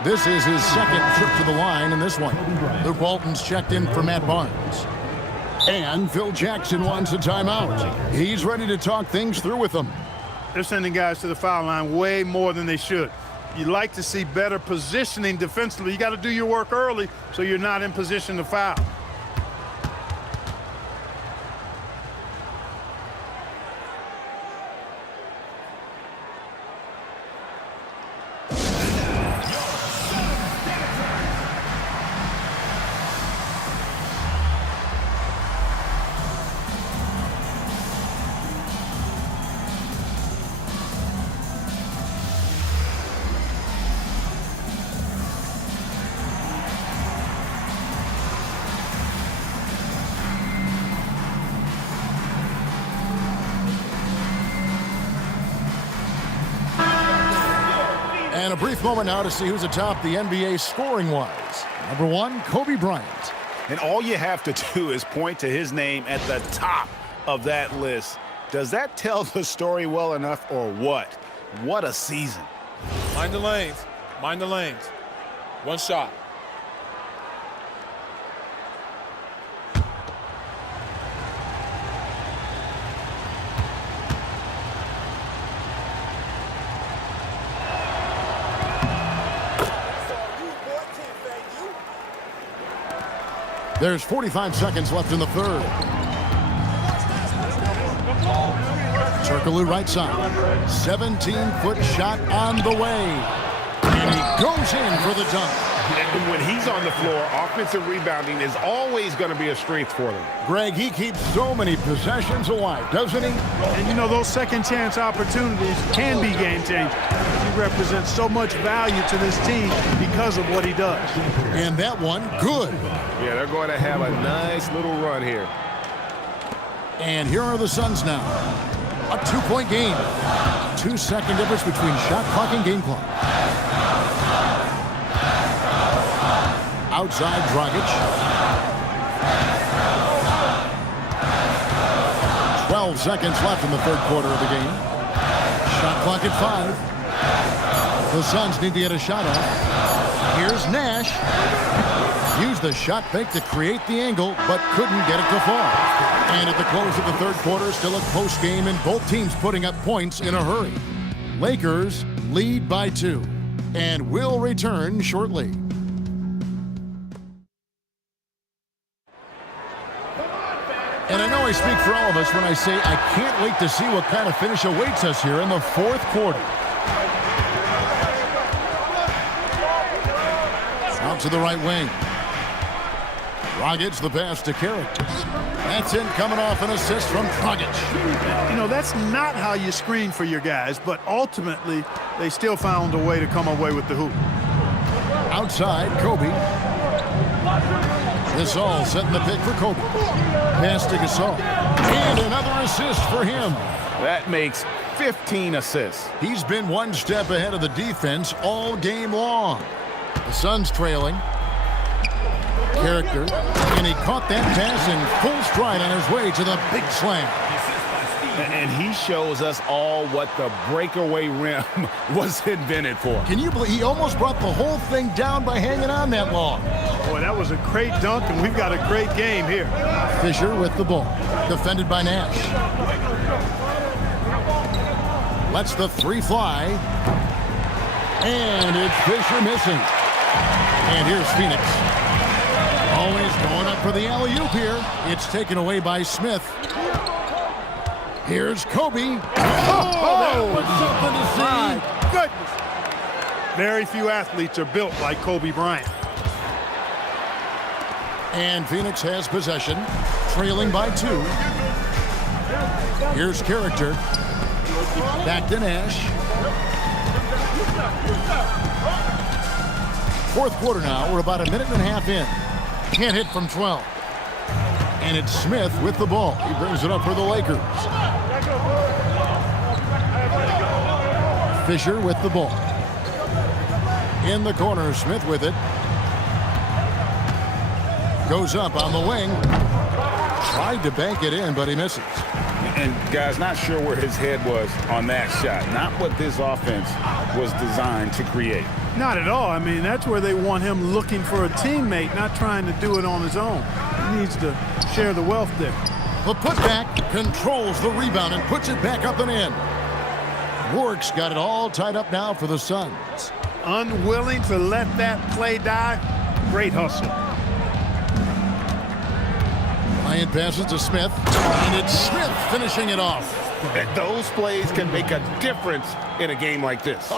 This is his second trip to the line in this one. Luke Walton's checked in for Matt Barnes. And Phil Jackson wants a timeout. He's ready to talk things through with them. They're sending guys to the foul line way more than they should. You'd like to see better positioning defensively. You got to do your work early so you're not in position to foul. And a brief moment now to see who's atop the NBA scoring-wise. Number 1, Kobe Bryant. And all you have to do is point to his name at the top of that list. Does that tell the story well enough or what? What a season. Mind the lanes. Mind the lanes. One shot. There's 45 seconds left in the third. Turkoglu right side. 17-foot shot on the way. And he goes in for the dunk. And when he's on the floor, offensive rebounding is always going to be a strength for them. Greg, he keeps so many possessions alive, doesn't he? And you know, those second chance opportunities can be game changers. He represents so much value to this team because of what he does. And that one, good. Yeah, they're going to have a nice little run here. And here are the Suns now. A 2-point game. 2-second difference between shot clock and game clock. Outside, Dragic. 12 seconds left in the third quarter of the game. Shot clock at 5. The Suns need to get a shot off. Here's Nash. Used the shot fake to create the angle, but couldn't get it to fall. And at the close of the third quarter, still a close game, and both teams putting up points in a hurry. Lakers lead by 2, and will return shortly. And I know I speak for all of us when I say I can't wait to see what kind of finish awaits us here in the fourth quarter. Out to the right wing. Dragic, the pass to Character. That's in, coming off an assist from Dragic. You know, that's not how you screen for your guys, but ultimately they still found a way to come away with the hoop. Outside, Kobe. Gasol setting the pick for Kobe. Pass to Gasol. And another assist for him. That makes 15 assists. He's been one step ahead of the defense all game long. The Suns trailing. Character. And he caught that pass in full stride on his way to the big slam. And he shows us all what the breakaway rim was invented for. Can you believe he almost brought the whole thing down by hanging on that long? Boy, that was a great dunk, and we've got a great game here. Fisher with the ball. Defended by Nash. Lets the three fly. And it's Fisher missing. And here's Phoenix. Always going up for the alley-oop here. It's taken away by Smith. Here's Kobe. That was something to see. My goodness. Very few athletes are built like Kobe Bryant. And Phoenix has possession, trailing by 2. Here's Character. Back to Nash. Fourth quarter now. We're about a minute and a half in. Can't hit from 12. And it's Smith with the ball. He brings it up for the Lakers. Fisher with the ball. In the corner, Smith with it. Goes up on the wing. Tried to bank it in, but he misses. And, guys, not sure where his head was on that shot. Not what this offense was designed to create. Not at all. I mean, that's where they want him looking for a teammate, not trying to do it on his own. He needs to share the wealth there. The putback controls the rebound and puts it back up and in. Rourke's got it all tied up now for the Suns. Unwilling to let that play die. Great hustle. Ryan passes to Smith, and it's Smith finishing it off. Those plays can make a difference in a game like this.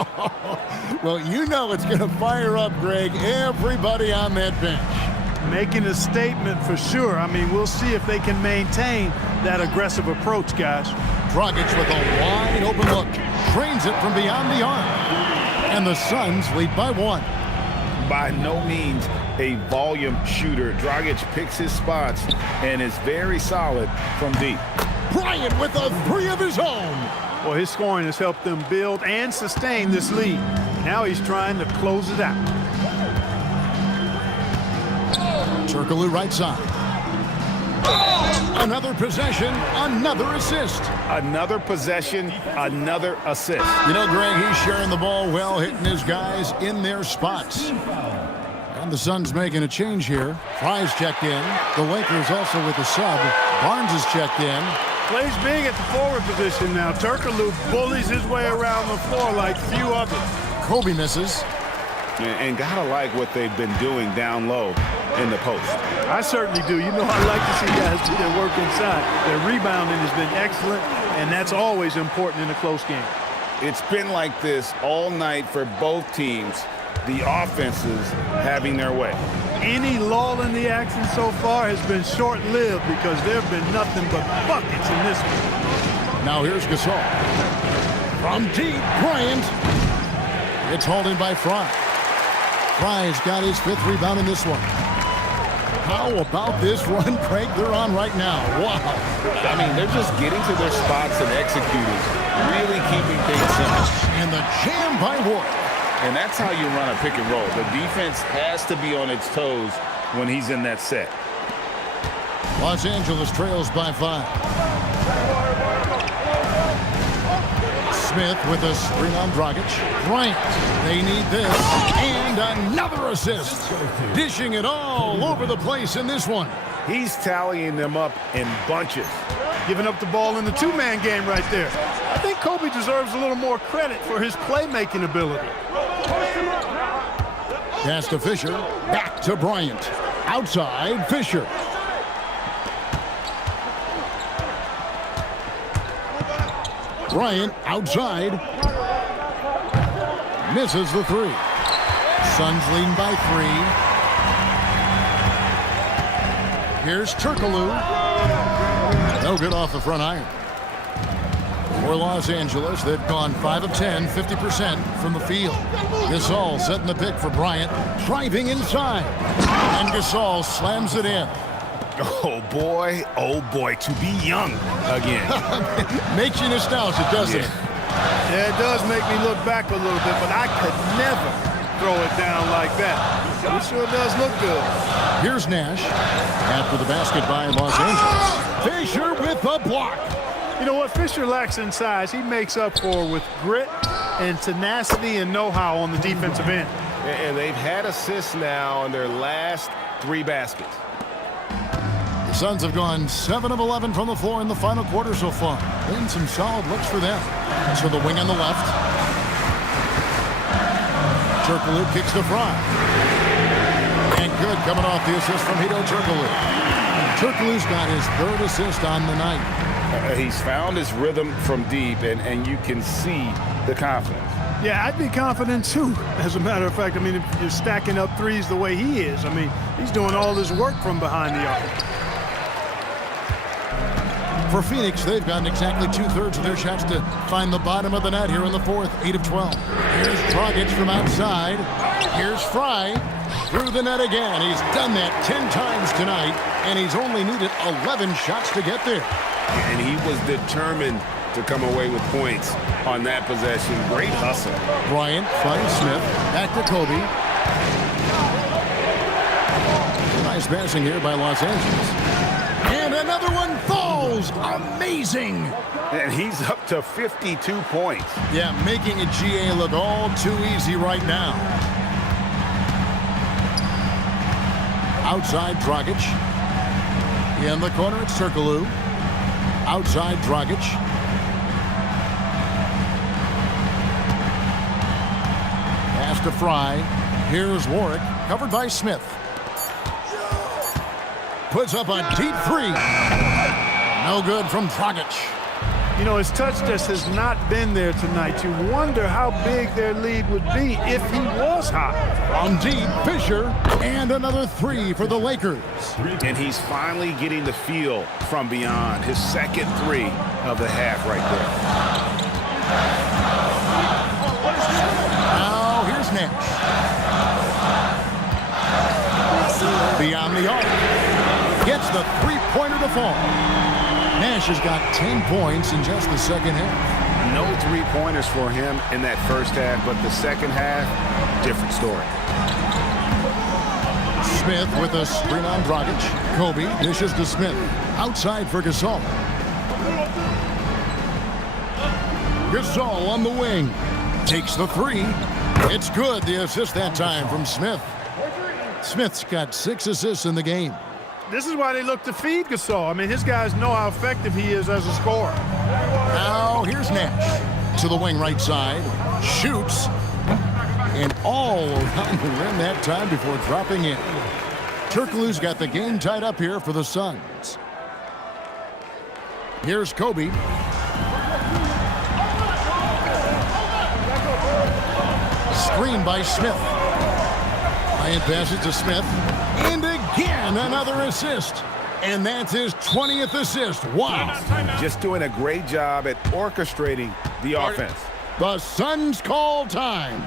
Well, you know it's going to fire up, Greg, everybody on that bench. Making a statement for sure. I mean, we'll see if they can maintain that aggressive approach, guys. Dragic with a wide open look. Trains it from beyond the arc. And the Suns lead by 1. By no means a volume shooter. Dragic picks his spots and is very solid from deep. Bryant with a 3 of his own. Well, his scoring has helped them build and sustain this lead. Now he's trying to close it out. Turkoglu right side. Another possession, another assist. Another possession, another assist. You know, Greg, he's sharing the ball well, hitting his guys in their spots. And the Suns making a change here. Fry's checked in. The Lakers also with a sub. Barnes is checked in. Plays big at the forward position now. Turkoglu bullies his way around the floor like few others. Kobe misses. And gotta like what they've been doing down low in the post. I certainly do. You know, I like to see guys do their work inside. Their rebounding has been excellent, and that's always important in a close game. It's been like this all night for both teams. The offenses having their way. Any lull in the action so far has been short-lived because there have been nothing but buckets in this one. Now here's Gasol. From deep, Bryant. It's hauled in by Fry. Fry's got his 5th rebound in this one. How about this run, Craig, they're on right now? Wow. I mean, they're just getting to their spots and executing, really keeping things simple. And the jam by Ward. And that's how you run a pick and roll. The defense has to be on its toes when he's in that set. Los Angeles trails by 5. Smith with a screen on Dragic. Bryant, they need this. And another assist. Dishing it all over the place in this one. He's tallying them up in bunches. Giving up the ball in the two-man game right there. I think Kobe deserves a little more credit for his playmaking ability. Pass to Fisher. Back to Bryant. Outside, Fisher. Bryant outside. Misses the 3. Suns leading by 3. Here's Turkoglu. No good off the front iron. For Los Angeles, they've gone 5 of 10, 50% from the field. Gasol setting the pick for Bryant, driving inside. And Gasol slams it in. Oh boy, to be young again. Makes you nostalgic, doesn't it? Yeah, it does make me look back a little bit, but I could never throw it down like that. It sure does look good. Here's Nash. After the basket by Los Angeles. Fisher with the block. You know what Fisher lacks in size, he makes up for with grit and tenacity and know-how on the defensive end. And they've had assists now on their last 3 baskets. The Suns have gone 7 of 11 from the floor in the final quarter so far. Been some solid looks for them. So the wing on the left. Turkoglu kicks to Fry. And good coming off the assist from Hedo Turkoglu. Turkoglu's got his 3rd assist on the night. He's found his rhythm from deep, and you can see the confidence. Yeah, I'd be confident too, as a matter of fact. I mean, if you're stacking up threes the way he is, I mean, he's doing all this work from behind the arc. For Phoenix, they've gotten exactly 2/3 of their shots to find the bottom of the net here in the 4th, 8 of 12. Here's Dragic from outside. Here's Fry through the net again. He's done that 10 times tonight, and he's only needed 11 shots to get there. And he was determined to come away with points on that possession. Great hustle. Bryant finds Smith. Back to Kobe. Nice passing here by Los Angeles. And another one falls. Amazing. And he's up to 52 points. Yeah, making a GA look all too easy right now. Outside Dragic. In the corner, it's Turkoglu. Outside Dragic. Pass to Fry. Here's Warwick, covered by Smith. Puts up a deep 3. No good from Dragic. You know, his touch just has not been there tonight. You wonder how big their lead would be if he was hot. From deep, Fisher, and another 3 for the Lakers. And he's finally getting the feel from beyond. His 2nd 3 of the half right there. Now here's Nash. Beyond the arc. Gets the 3-pointer to fall. Nash has got 10 points in just the 2nd half. No 3-pointers for him in that 1st half, but the 2nd half, different story. Smith with a screen on Dragic. Kobe dishes to Smith. Outside for Gasol. Gasol on the wing. Takes the 3. It's good. The assist that time from Smith. Smith's got 6 assists in the game. This is why they look to feed Gasol. I mean, his guys know how effective he is as a scorer. Now here's Nash. To the wing right side. Shoots. And all around the rim that time before dropping in. Turkoglu's got the game tied up here for the Suns. Here's Kobe. Screen by Smith. Bryant passes to Smith. And again, another assist. And that's his 20th assist. Wow. Just doing a great job at orchestrating the offense. The Suns call time.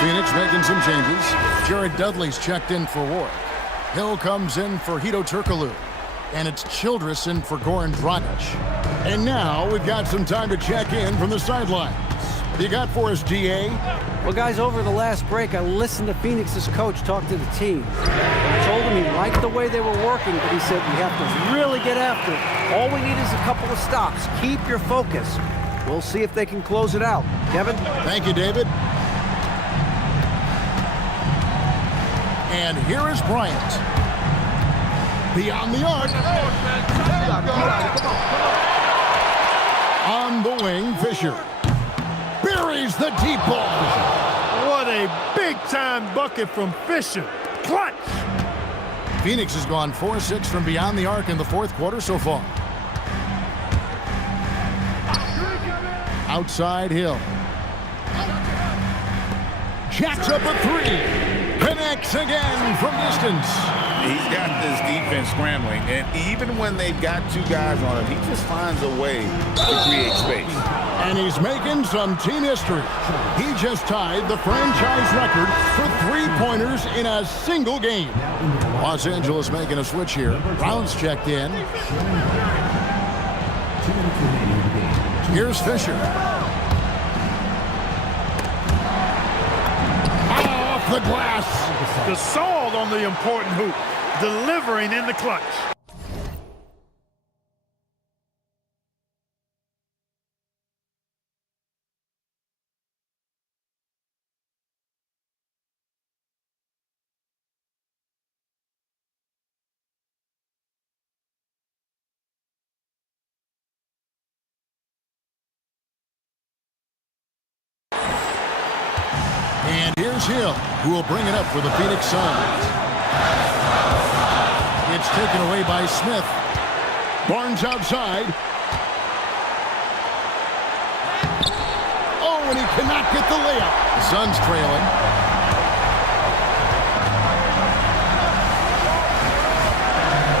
Phoenix making some changes. Jared Dudley's checked in for Warwick. Hill comes in for Hedo Turkoglu. And it's Childress in for Goran Dragic. And now we've got some time to check in from the sidelines. You got for us, DA? Well, guys, over the last break, I listened to Phoenix's coach talk to the team. I told him he liked the way they were working, but he said we have to really get after it. All we need is a couple of stops. Keep your focus. We'll see if they can close it out. Kevin? Thank you, David. And here is Bryant. Beyond the arc. On the wing, Fisher. Buries the deep ball. What a big-time bucket from Fisher. Clutch. Phoenix has gone 4-6 from beyond the arc in the fourth quarter so far. Outside Hill. Jacks up a three. Connects again from distance. He's got this defense scrambling, and even when they've got two guys on him, he just finds a way to create space. And he's making some team history. He just tied the franchise record for three-pointers in a single game. Los Angeles making a switch here. Brown's checked in. Here's Fisher. Off the glass. Gasol on the important hoop, delivering in the clutch. And here's Hill, who will bring it up for the Phoenix Suns. It's taken away by Smith. Barnes outside. Oh, and he cannot get the layup. The Suns trailing.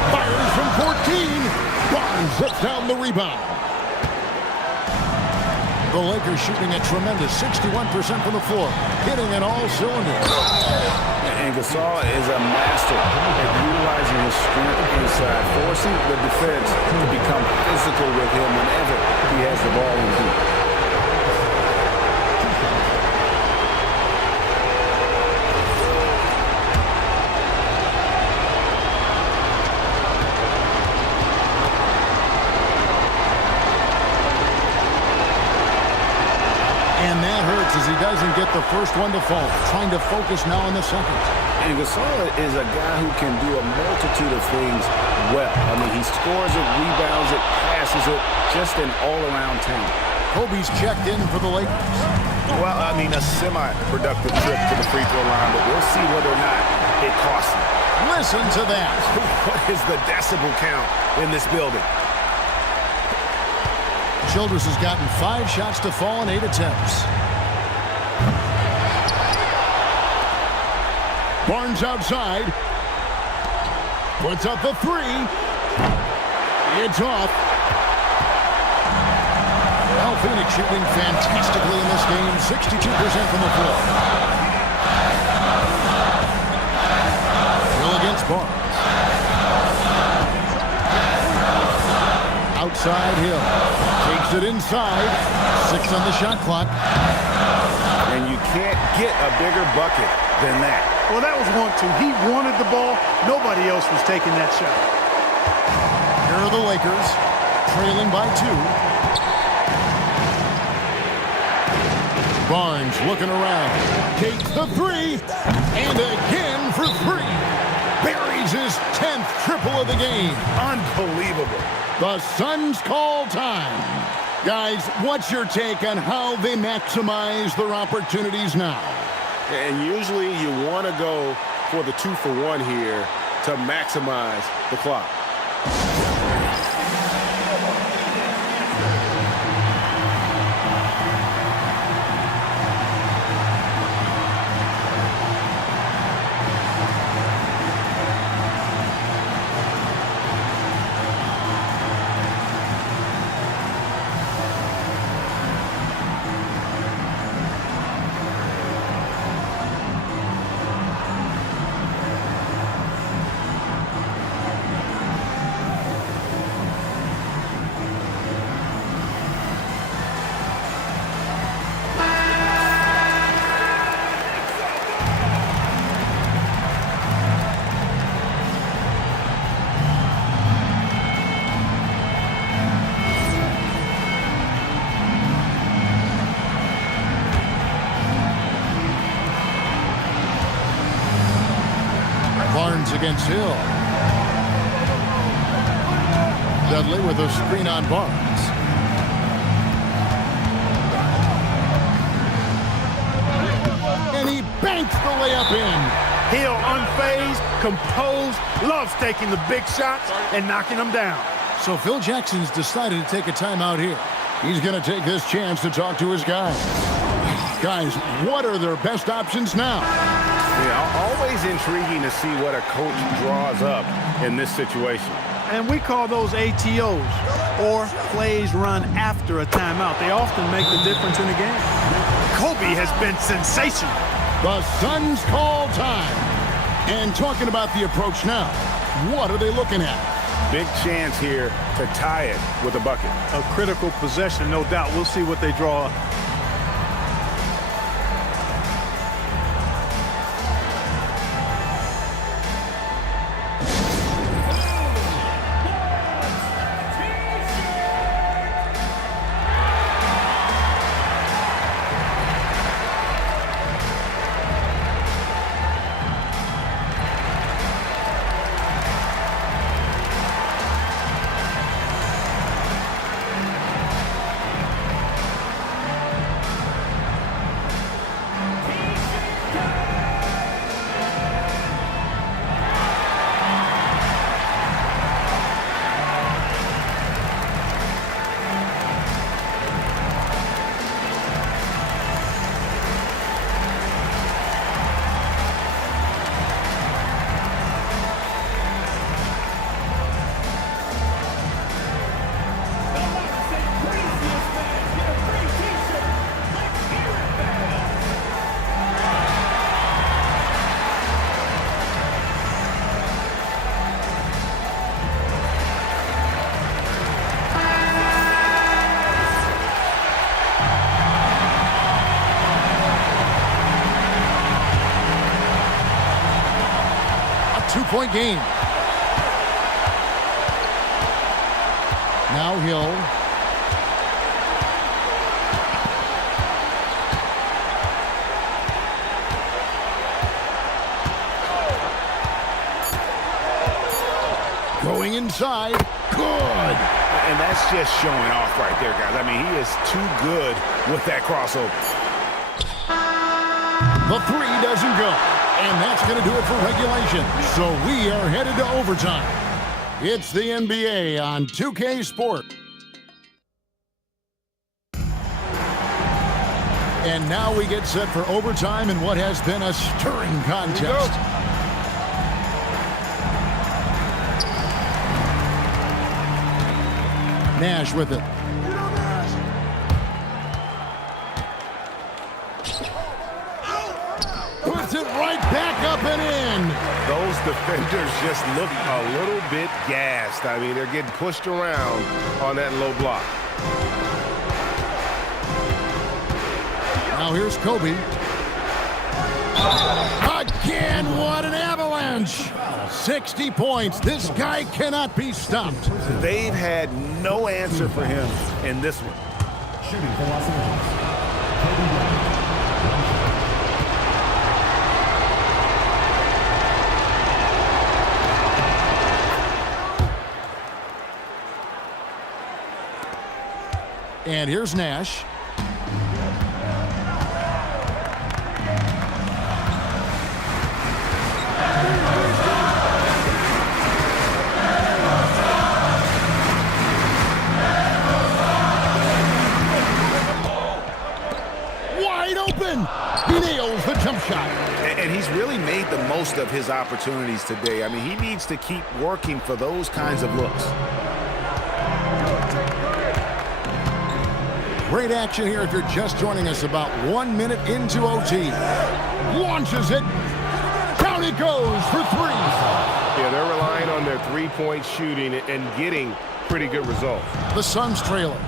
Fires from 14. Barnes hits down the rebound. The Lakers shooting a tremendous 61% from the floor, hitting at all cylinders. And Gasol is a master at utilizing his strength inside, forcing the defense to become physical with him whenever he has the ball in deep. And that hurts as he doesn't get the first one to fall. Trying to focus now on the second. And Gasol is a guy who can do a multitude of things well. I mean, he scores it, rebounds it, passes it, just an all-around talent. Kobe's checked in for the Lakers. Well, I mean, a semi-productive trip to the free throw line, but we'll see whether or not it costs him. Listen to that. What is the decibel count in this building? Childress has gotten 5 shots to fall in 8 attempts. Barnes outside. Puts up the 3. It's off. Well, Phoenix shooting fantastically in this game. 62% from the floor. Hill against Barnes. Outside Hill. Takes it inside. 6 on the shot clock. And you can't get a bigger bucket than that. Well, that was 1-2. He wanted the ball. Nobody else was taking that shot. Here are the Lakers, trailing by 2. Barnes looking around. Takes the 3. And again for 3. Buries his 10th triple of the game. Unbelievable. The Suns call time. Guys, what's your take on how they maximize their opportunities now? And usually you want to go for the 2-for-1 here to maximize the clock. Barnes against Hill. Dudley with a screen on Barnes. And he banks the layup in. Hill unfazed, composed, loves taking the big shots and knocking them down. So Phil Jackson's decided to take a timeout here. He's going to take this chance to talk to his guys. Guys, what are their best options now? Yeah, always intriguing to see what a coach draws up in this situation. And we call those ATOs, or plays run after a timeout. They often make the difference in a game. Kobe has been sensational. The Suns call time. And talking about the approach now, what are they looking at? Big chance here to tie it with a bucket. A critical possession, no doubt. We'll see what they draw up. 7-point game. Now Hill. Going inside. Good. And that's just showing off right there, guys. I mean, he is too good with that crossover. The three doesn't go. And that's going to do it for regulation. So we are headed to overtime. It's the NBA on 2K Sport. And now we get set for overtime in what has been a stirring contest. Nash with it. Puts it right back up and in. Those defenders just look a little bit gassed. I mean, they're getting pushed around on that low block. Now here's Kobe. Again, what an avalanche. 60 points. This guy cannot be stopped. They've had no answer for him in this one. Shooting for Los Angeles, Kobe Bryant. And here's Nash. Wide open. He nails the jump shot. And he's really made the most of his opportunities today. I mean, he needs to keep working for those kinds of looks. Great action here if you're just joining us about 1 minute into OT. Launches it. Down it goes for three. Yeah, they're relying on their three-point shooting and getting pretty good results. The Suns trailer.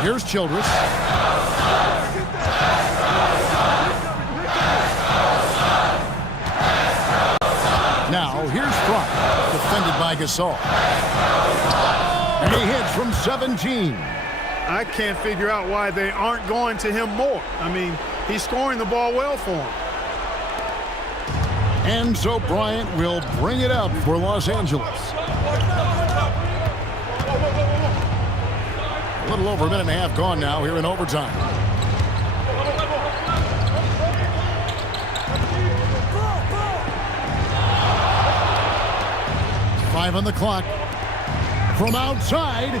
Here's Childress. Now here's Front. Defended by Gasol. And he hits from 17. I can't figure out why they aren't going to him more. I mean, he's scoring the ball well for him. And so Bryant will bring it up for Los Angeles. A little over a minute and a half gone now here in overtime. Five on the clock. From outside.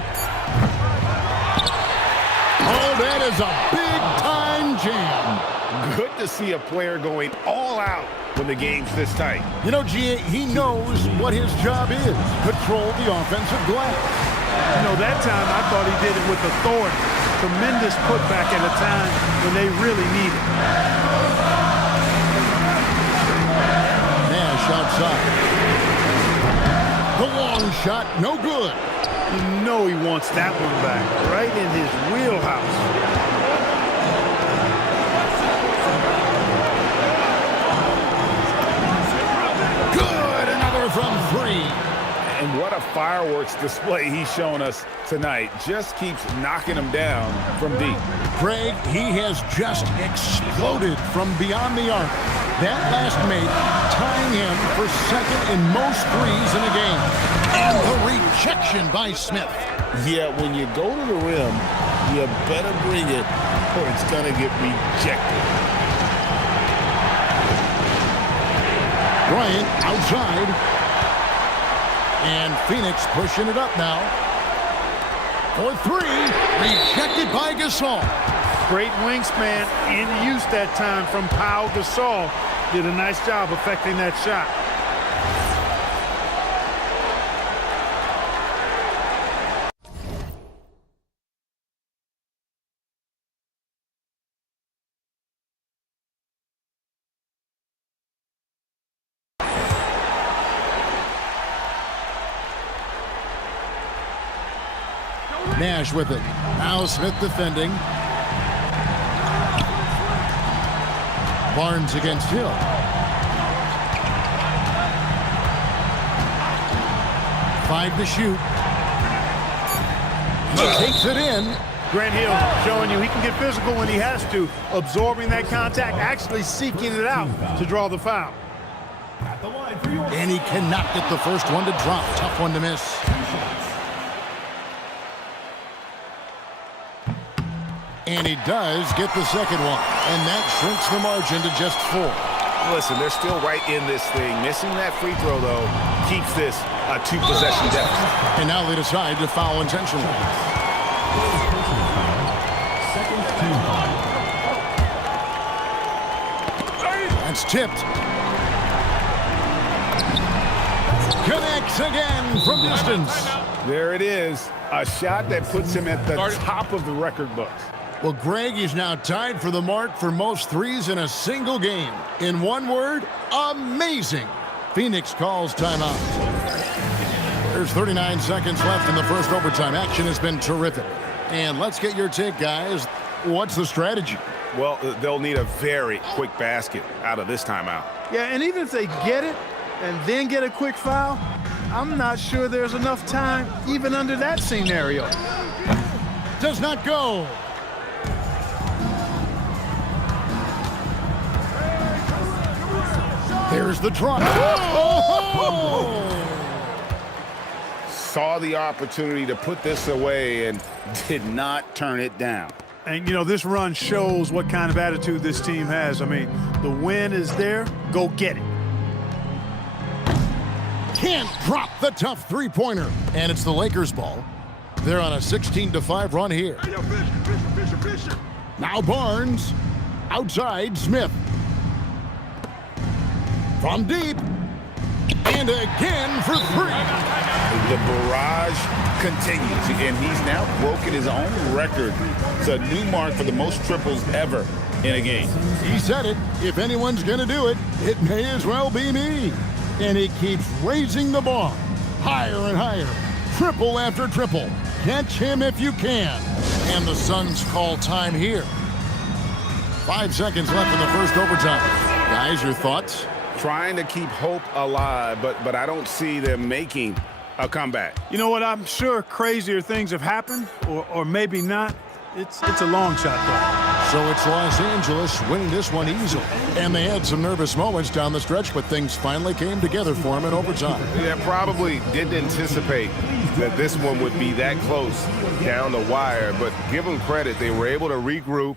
Oh, that is a big-time jam. Good to see a player going all out when the game's this tight. You know, G.A., he knows what his job is. Control the offensive glass. You know, that time I thought he did it with authority. Tremendous putback at a time when they really need it. Nash outside. The long shot, no good. You know he wants that one back, right in his wheelhouse. Good, another from three. And what a fireworks display he's shown us tonight. Just keeps knocking them down from deep. Craig, he has just exploded from beyond the arc. That last mate tying him for second in most threes in a game. And the rejection by Smith. Yeah, when you go to the rim, you better bring it or it's going to get rejected. Bryant outside. And Phoenix pushing it up now. For three. Rejected by Gasol. Great wingspan in use that time from Pau Gasol. Did a nice job affecting that shot. Nash with it. Now Smith defending. Barnes against Hill. 5 to shoot. He takes it in. Grant Hill showing you he can get physical when he has to, absorbing that contact, actually seeking it out to draw the foul. At the line for your And he cannot get the first one to drop. Tough one to miss. And he does get the second one. And that shrinks the margin to just 4. Listen, they're still right in this thing. Missing that free throw, though, keeps this a 2-possession deficit. And now they decide to foul intentionally. second team foul. That's tipped. Connects again from distance. There it is. A shot that puts him at the top of the record books. Well, Greg is now tied for the mark for most threes in a single game. In one word, amazing. Phoenix calls timeout. There's 39 seconds left in the first overtime. Action has been terrific. And let's get your take, guys. What's the strategy? Well, they'll need a very quick basket out of this timeout. Yeah, and even if they get it and then get a quick foul, I'm not sure there's enough time even under that scenario. Does not go. There's the drop. Oh! Saw the opportunity to put this away and did not turn it down. And, you know, this run shows what kind of attitude this team has. I mean, the win is there. Go get it. Can't drop the tough three-pointer. And it's the Lakers' ball. They're on a 16-5 run here. Now Barnes. Outside, Smith. From deep. And again for 3. The barrage continues, and he's now broken his own record. It's a new mark for the most triples ever in a game. He said it. If anyone's going to do it, it may as well be me. And he keeps raising the bar. Higher and higher. Triple after triple. Catch him if you can. And the Suns call time here. 5 seconds left in the first overtime. Guys, your thoughts? Trying to keep hope alive, but I don't see them making a comeback. You know what? I'm sure crazier things have happened, or maybe not. It's a long shot, though. So it's Los Angeles winning this one easily. And they had some nervous moments down the stretch, but things finally came together for them in overtime. Yeah, probably didn't anticipate that this one would be that close down the wire, but give them credit. They were able to regroup